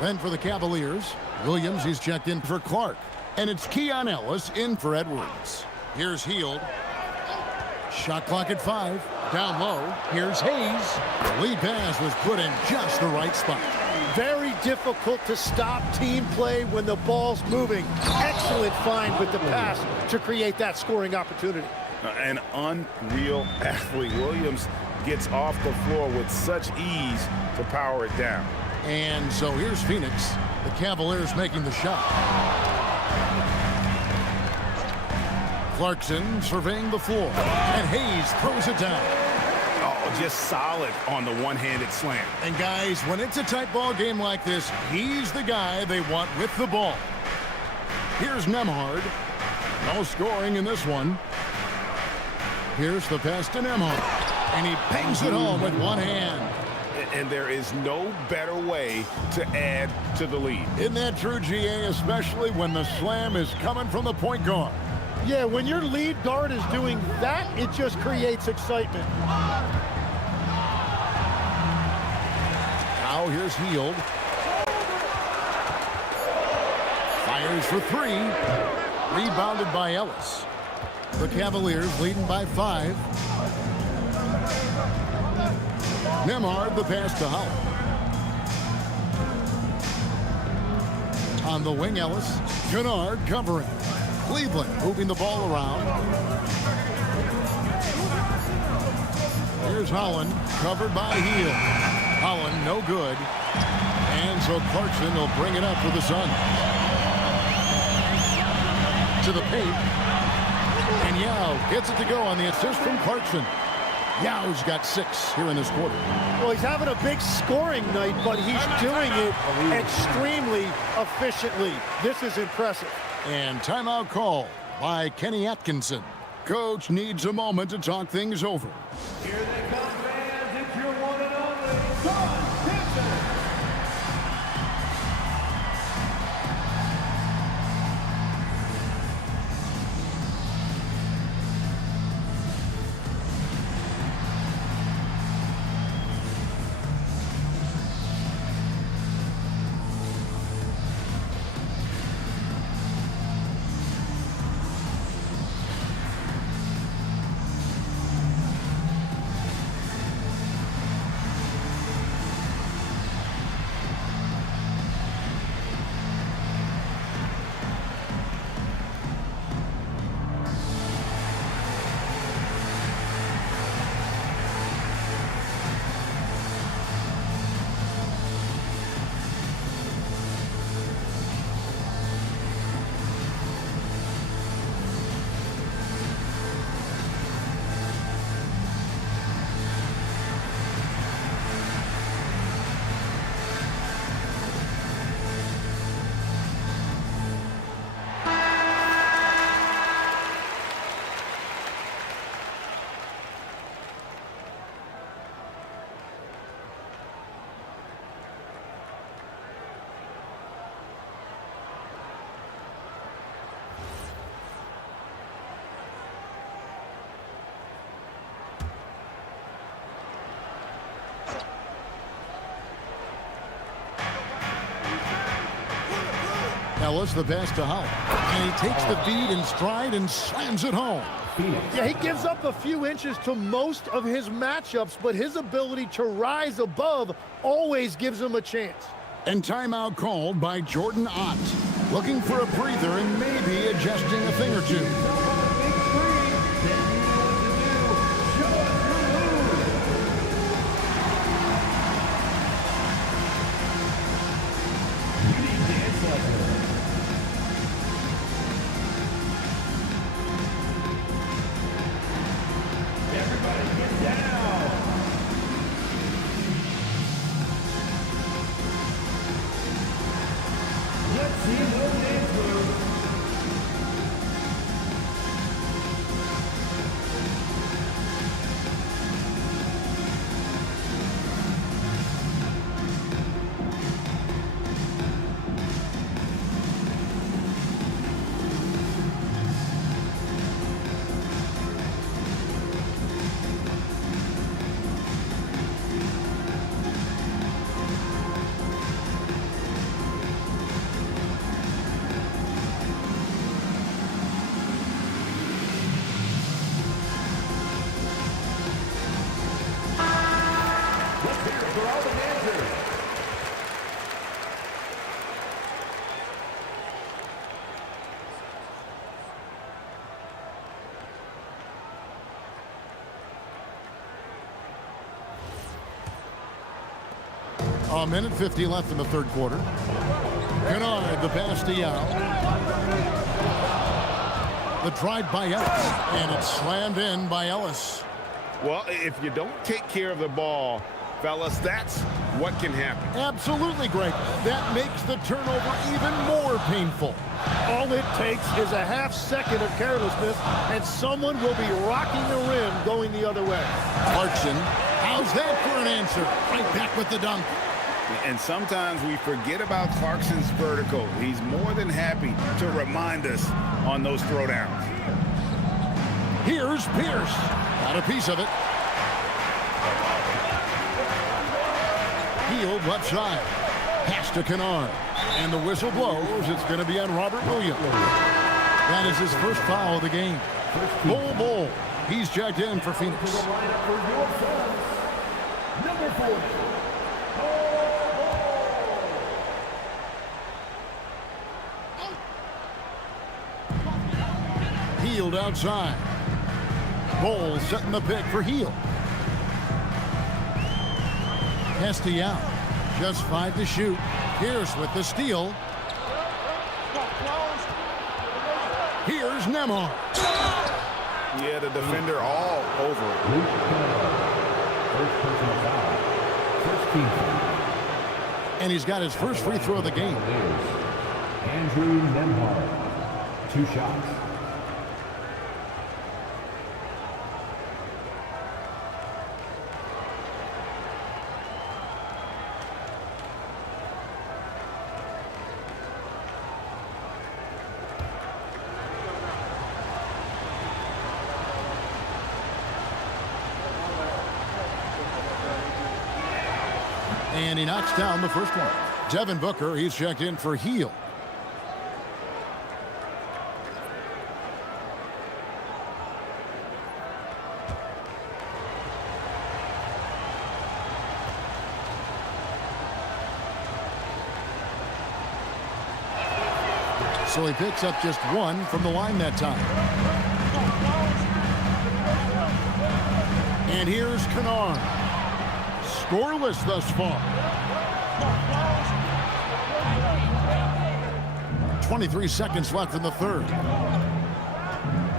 Then for the Cavaliers, Williams, he's checked in for Clark. And it's Keon Ellis in for Edwards. Here's Hield. Shot clock at 5. Down low. Here's Hayes. The lead pass was put in just the right spot. Very difficult to stop team play when the ball's moving. Excellent find with the pass to create that scoring opportunity. An unreal athlete. Williams gets off the floor with such ease to power it down. And so here's Phoenix. The Cavaliers making the shot. Clarkson surveying the floor. And Hayes throws it down. Oh, just solid on the one-handed slam. And guys, when it's a tight ball game like this, he's the guy they want with the ball. Here's Nembhard. No scoring in this one. Here's the pass to Nembhard. And he bangs it home with one hand. And there is no better way to add to the lead. Isn't that true, GA, especially when the slam is coming from the point guard? Yeah, when your lead guard is doing that, it just creates excitement. Now here's Hield. Fires for 3. Rebounded by Ellis. The Cavaliers leading by 5. Nembhard, the pass to Holland. On the wing, Ellis. Kennard covering. Cleveland moving the ball around. Here's Holland, covered by Hield. Holland, no good. And so Clarkson will bring it up for the Suns. To the paint. And Yao gets it to go on the assist from Clarkson. Yao's got 6 here in this quarter. Well, he's having a big scoring night, but he's doing it extremely efficiently. This is impressive. And timeout call by Kenny Atkinson. Coach needs a moment to talk things over. Here they come, fans. It's your one and only Suns Pistons. Ellis, the pass to Holland. And he takes the feed in stride and slams it home. Yeah, he gives up a few inches to most of his matchups, but his ability to rise above always gives him a chance. And timeout called by Jordan Ott. Looking for a breather and maybe adjusting a thing or two. A minute 50 left in the third quarter. Kennard, the pass to Yao. The drive by Ellis, and it's slammed in by Ellis. Well, if you don't take care of the ball, fellas, that's what can happen. Absolutely, Greg. That makes the turnover even more painful. All it takes is a half-second of carelessness, and someone will be rocking the rim going the other way. Clarkson, how's that for an answer? Right back with the dunk. And sometimes we forget about Clarkson's vertical. He's more than happy to remind us on those throwdowns. Here's Pierce. Got a piece of it. Healed left side. Pass to Kennard. And the whistle blows. It's going to be on Robert Williams. That is his first foul of the game. Bull. He's checked in for Phoenix. Number 40. Healed outside. Ball setting the pick for Heel. Pass to Yao. Just 5 to shoot. Pierce with the steal. Here's Nembhard. Yeah, the defender all over it. First personal foul. First team foul. And he's got his first free throw of the game. Andrew Nembhard. 2 shots. And he knocks down the first one. Devin Booker, he's checked in for Heel. So he picks up just 1 from the line that time. And here's Kennard. Scoreless thus far. 23 seconds left in the third.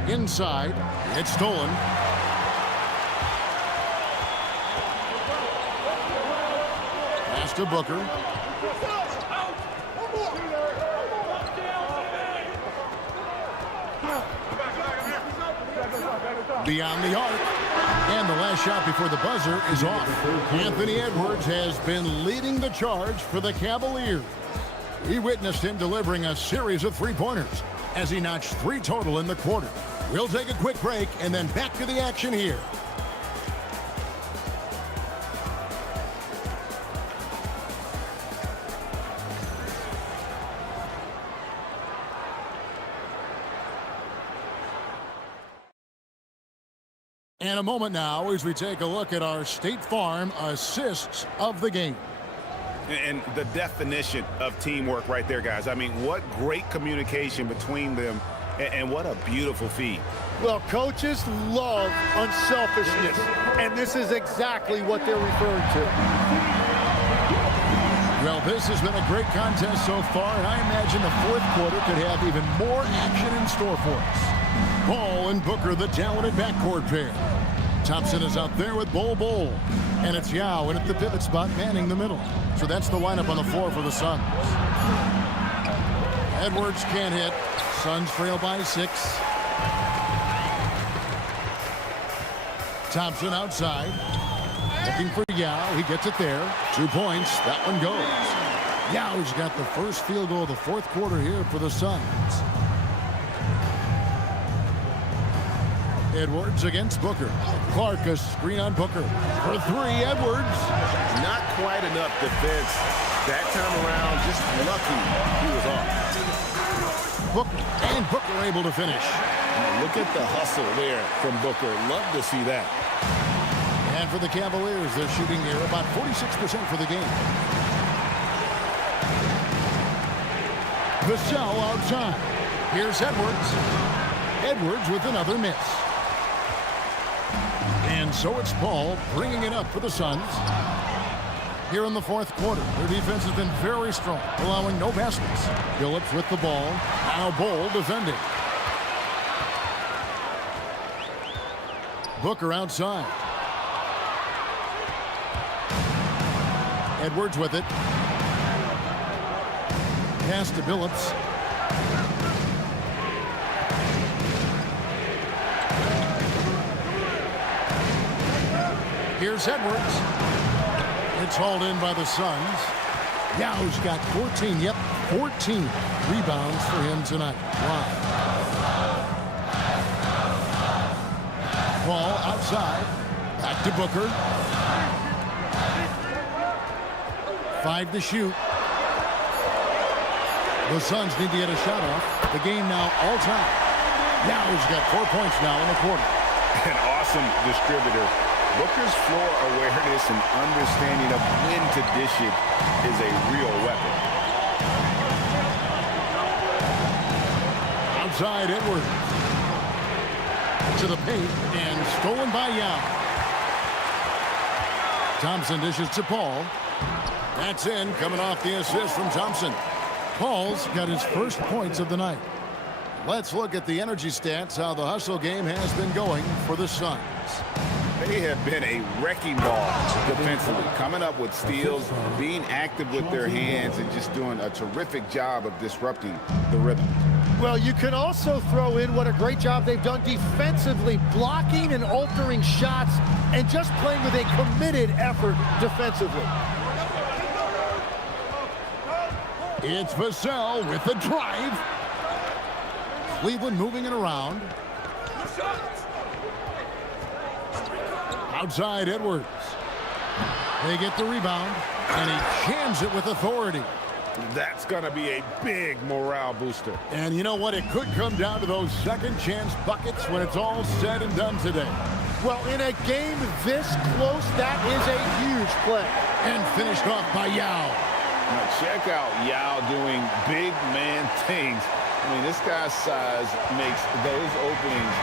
Inside, it's stolen. Pass to Booker. Beyond the arc. And the last shot before the buzzer is off. Anthony Edwards has been leading the charge for the Cavaliers. We witnessed him delivering a series of three-pointers as he notched 3 total in the quarter. We'll take a quick break and then back to the action here. And a moment now as we take a look at our State Farm assists of the game. And the definition of teamwork right there, guys. I mean, what great communication between them, and what a beautiful feed. Well, coaches love unselfishness, and this is exactly what they're referring to. Well, this has been a great contest so far, and I imagine the fourth quarter could have even more action in store for us. Ball and Booker, the talented backcourt pair. Thompson is out there with Bol. And it's Yao in at the pivot spot, manning the middle. So that's the lineup on the floor for the Suns. Edwards can't hit. Suns trail by 6. Thompson outside. Looking for Yao. He gets it there. 2 points. That one goes. Yao's got the first field goal of the fourth quarter here for the Suns. Edwards against Booker. Clark, a screen on Booker. For 3, Edwards. Not quite enough defense that time around. Just lucky he was off. Booker able to finish. Look at the hustle there from Booker. Love to see that. And for the Cavaliers, they're shooting here about 46% for the game. Vassell outside. Here's Edwards. Edwards with another miss. And so it's Paul bringing it up for the Suns. Here in the fourth quarter, their defense has been very strong, allowing no baskets. Phillips with the ball. Now Bol defending. Booker outside. Edwards with it. Pass to Phillips. Here's Edwards. It's hauled in by the Suns. Yau's got 14. Yep, 14 rebounds for him tonight. Wow. Ball outside. Back to Booker. 5 to shoot. The Suns need to get a shot off. The game now all time. Yau's got 4 points now in the quarter. An awesome distributor. Booker's floor awareness and understanding of when to dish it is a real weapon. Outside Edwards. To the paint and stolen by Yao. Thompson dishes to Paul. That's in, coming off the assist from Thompson. Paul's got his first points of the night. Let's look at the energy stats, how the hustle game has been going for the Suns. They have been a wrecking ball defensively, coming up with steals, being active with their hands, and just doing a terrific job of disrupting the rhythm. Well, you can also throw in what a great job they've done defensively, blocking and altering shots, and just playing with a committed effort defensively. It's Vassell with the drive. Cleveland moving it around. Outside Edwards. They get the rebound, and he jams it with authority. That's going to be a big morale booster. And you know what? It could come down to those second chance buckets when it's all said and done today. Well, in a game this close, that is a huge play. And finished off by Yao. Now check out Yao doing big man things. I mean, this guy's size makes those openings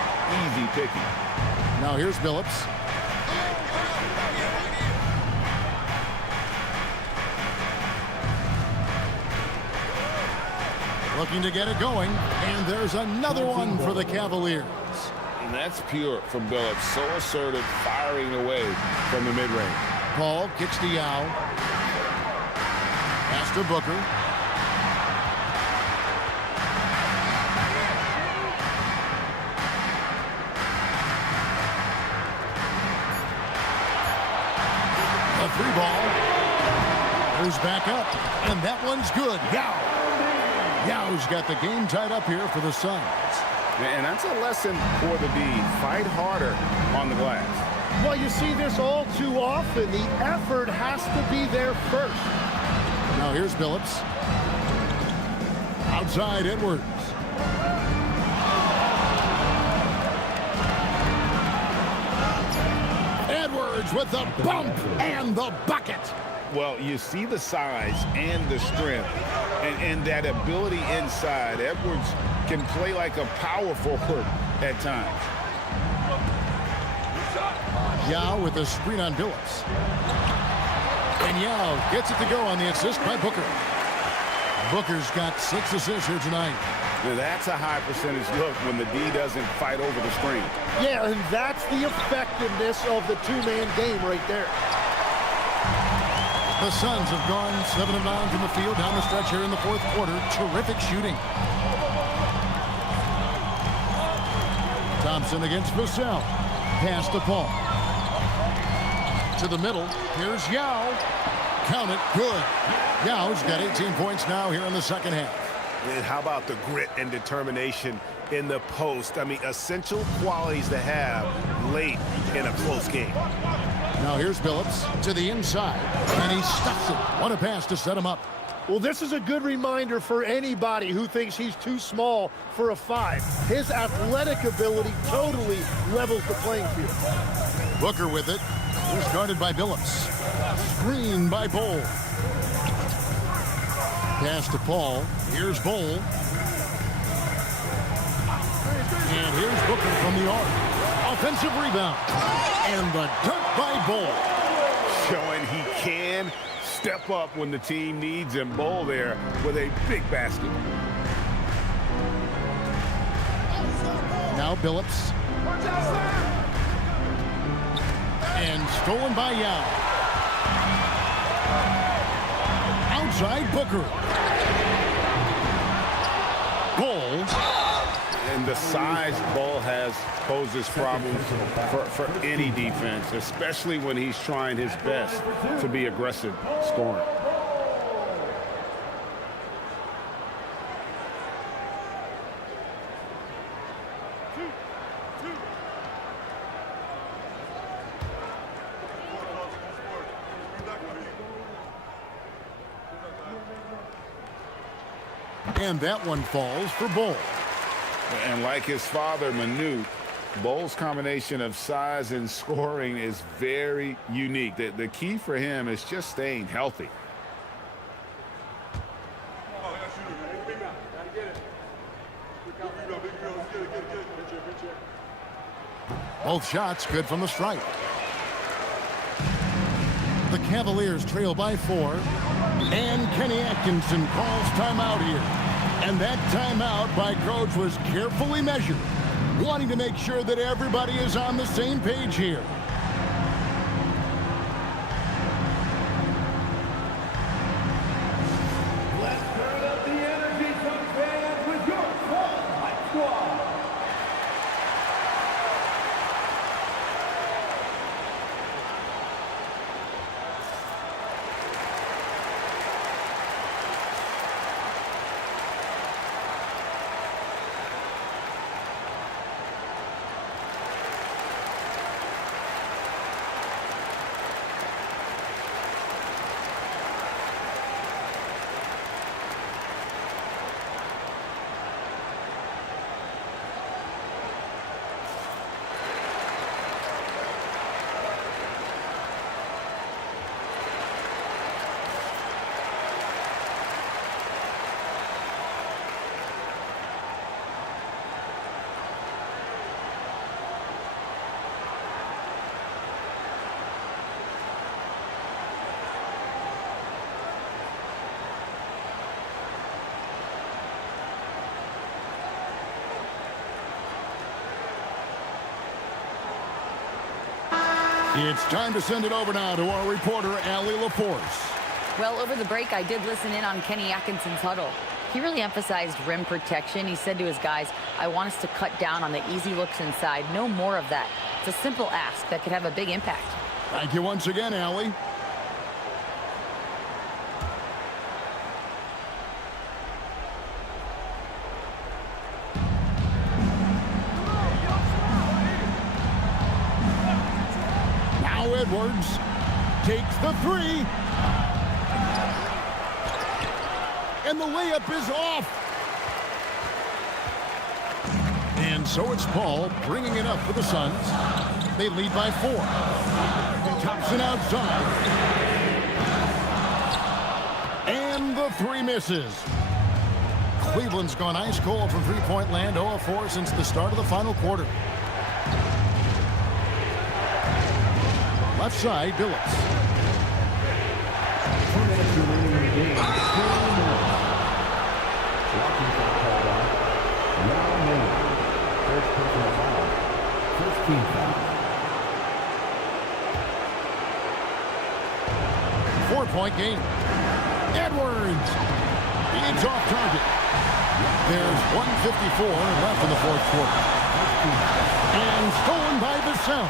easy picking. Now here's Phillips. Looking to get it going, and there's another one for the Cavaliers. And that's pure from Billups. So assertive, firing away from the mid-range. Paul kicks to Yao. Pass to Booker. A free ball. Goes back up, and that one's good. Yao. Yao's got the game tied up here for the Suns. And that's a lesson for the D. Fight harder on the glass. Well, you see this all too often. The effort has to be there first. Now here's Phillips. Outside Edwards. Edwards with the bump and the bucket. Well, you see the size and the strength and that ability inside. Edwards can play like a power forward at times. Yao with a screen on Phillips. And Yao gets it to go on the assist by Booker. Booker's got 6 assists here tonight. Now that's a high percentage look when the D doesn't fight over the screen. Yeah, and that's the effectiveness of the two-man game right there. The Suns have gone 7 of 9 from the field down the stretch here in the fourth quarter. Terrific shooting. Thompson against Vassell. Pass to Paul. To the middle. Here's Yao. Count it. Good. Yao's got 18 points now here in the second half. And how about the grit and determination in the post? I mean, essential qualities to have late in a close game. Now here's Phillips to the inside, and he stuffs it. What a pass to set him up. Well, this is a good reminder for anybody who thinks he's too small for a 5. His athletic ability totally levels the playing field. Booker with it. Just guarded by Billups. Screen by Bowl. Pass to Paul. Here's Bowl. And here's Booker from the arc. Offensive rebound. And the dunk by Bowl. Showing he can step up when the team needs him. Bowl there with a big basket. Now Billups. And stolen by Yao. Outside Booker. Bowl. And the size Ball has poses problems for any defense, especially when he's trying his best to be aggressive scoring. And that one falls for Bowl. And like his father, Manute, Bowl's combination of size and scoring is very unique. The key for him is just staying healthy. Both shots good from the stripe. The Cavaliers trail by 4. And Kenny Atkinson calls timeout here. And that timeout by Coach was carefully measured, wanting to make sure that everybody is on the same page here. Let's turn up the energy, some fans, with your Spotlight Squad. It's time to send it over now to our reporter, Allie LaForce. Well, over the break, I did listen in on Kenny Atkinson's huddle. He really emphasized rim protection. He said to his guys, I want us to cut down on the easy looks inside. No more of that. It's a simple ask that could have a big impact. Thank you once again, Allie. Edwards takes the 3. And the layup is off. And so it's Paul bringing it up for the Suns. They lead by 4. Thompson outside. And the 3 misses. Cleveland's gone ice cold from three-point land, 0 of 4 since the start of the final quarter. Left side, Billups. 2 minutes remaining in the game. Walking foul called on. Now Miller. First personal foul. First team foul. 4-point game. Edwards. It's off target. There's 1:54 left in the fourth quarter. And stolen by Vassell.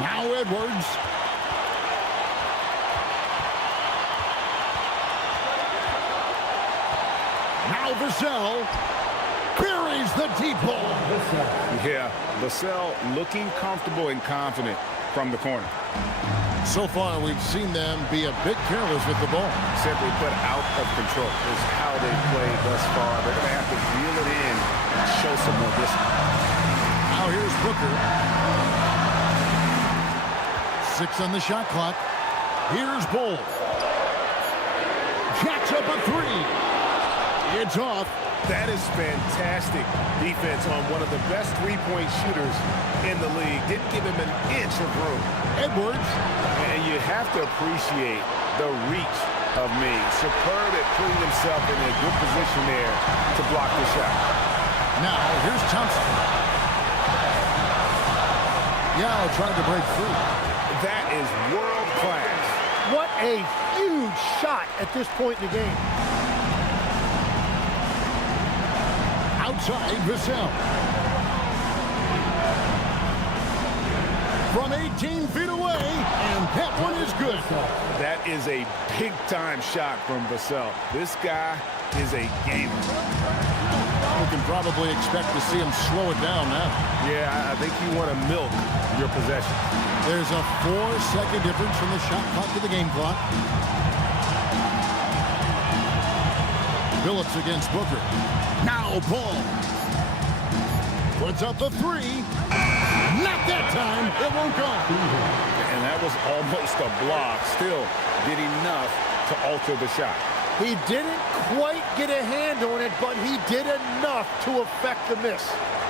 Now Edwards. Now Vassell buries the deep ball. Yeah, Vassell looking comfortable and confident from the corner. So far, we've seen them be a bit careless with the ball. Simply put, out of control is how they played thus far. They're going to have to reel it in and show some more discipline. Now here's Booker. 6 on the shot clock. Here's Bull. Jacks up a 3. It's off. That is fantastic defense on one of the best three-point shooters in the league. Didn't give him an inch of room. Edwards. And you have to appreciate the reach of Ming. Superb at putting himself in a good position there to block the shot. Now here's Thompson. Yao trying to break through. That is world class. What a huge shot at this point in the game. Outside Vassell. From 18 feet away, and that one is good. That is a big-time shot from Vassell. This guy is a gamer. You can probably expect to see him slow it down now. Yeah, I think you want to milk your possession. There's a 4-second difference from the shot clock to the game clock. Phillips against Booker. Now Paul. Puts up a 3. Not that time. It won't go. And that was almost a block. Still did enough to alter the shot. He didn't quite get a hand on it, but he did enough to affect the miss.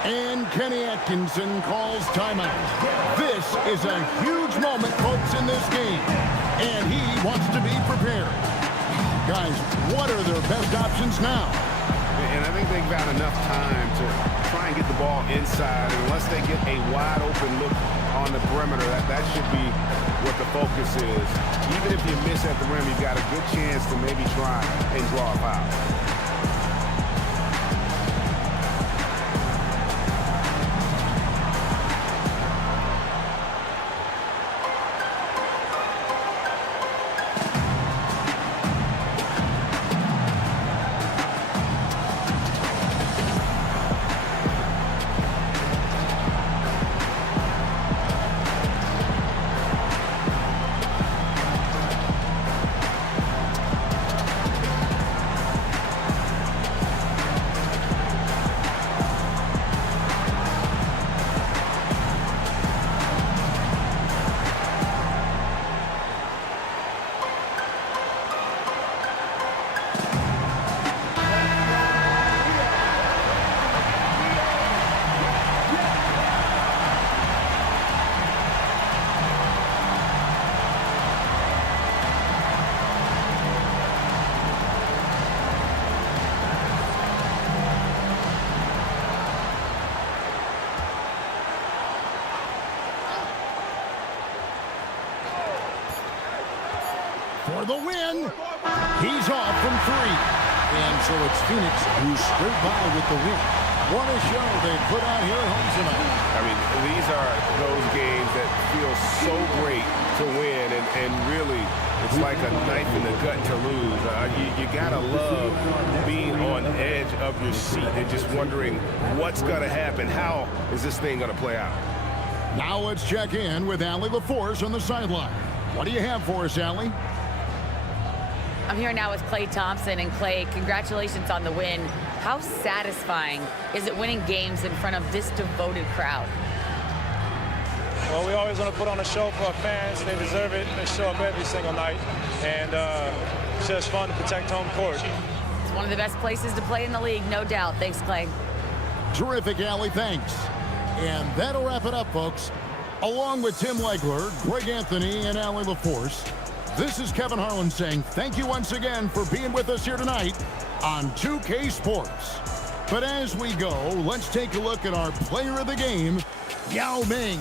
And Kenny Atkinson calls timeout. This is a huge moment, folks, in this game. And he wants to be prepared. Guys, what are their best options now? And I think they've got enough time to try and get the ball inside. And unless they get a wide open look on the perimeter, that should be what the focus is. Even if you miss at the rim, you've got a good chance to maybe try and draw a foul. For the win. He's off from 3. And so it's Phoenix who scraped by with the win. What a show they put on here at home tonight. I mean, these are those games that feel so great to win, and really, it's like a knife in the gut to lose. You gotta love being on edge of your seat and just wondering what's gonna happen. How is this thing gonna play out? Now let's check in with Allie LaForce on the sideline. What do you have for us, Allie? I'm here now with Klay Thompson. And Klay, congratulations on the win. How satisfying is it winning games in front of this devoted crowd? Well, we always want to put on a show for our fans. They deserve it. They show up every single night. And it's just fun to protect home court. It's one of the best places to play in the league, no doubt. Thanks, Klay. Terrific, Allie. Thanks. And that'll wrap it up, folks. Along with Tim Legler, Greg Anthony, and Allie LaForce, this is Kevin Harlan saying thank you once again for being with us here tonight on 2K Sports. But as we go, let's take a look at our player of the game, Yao Ming.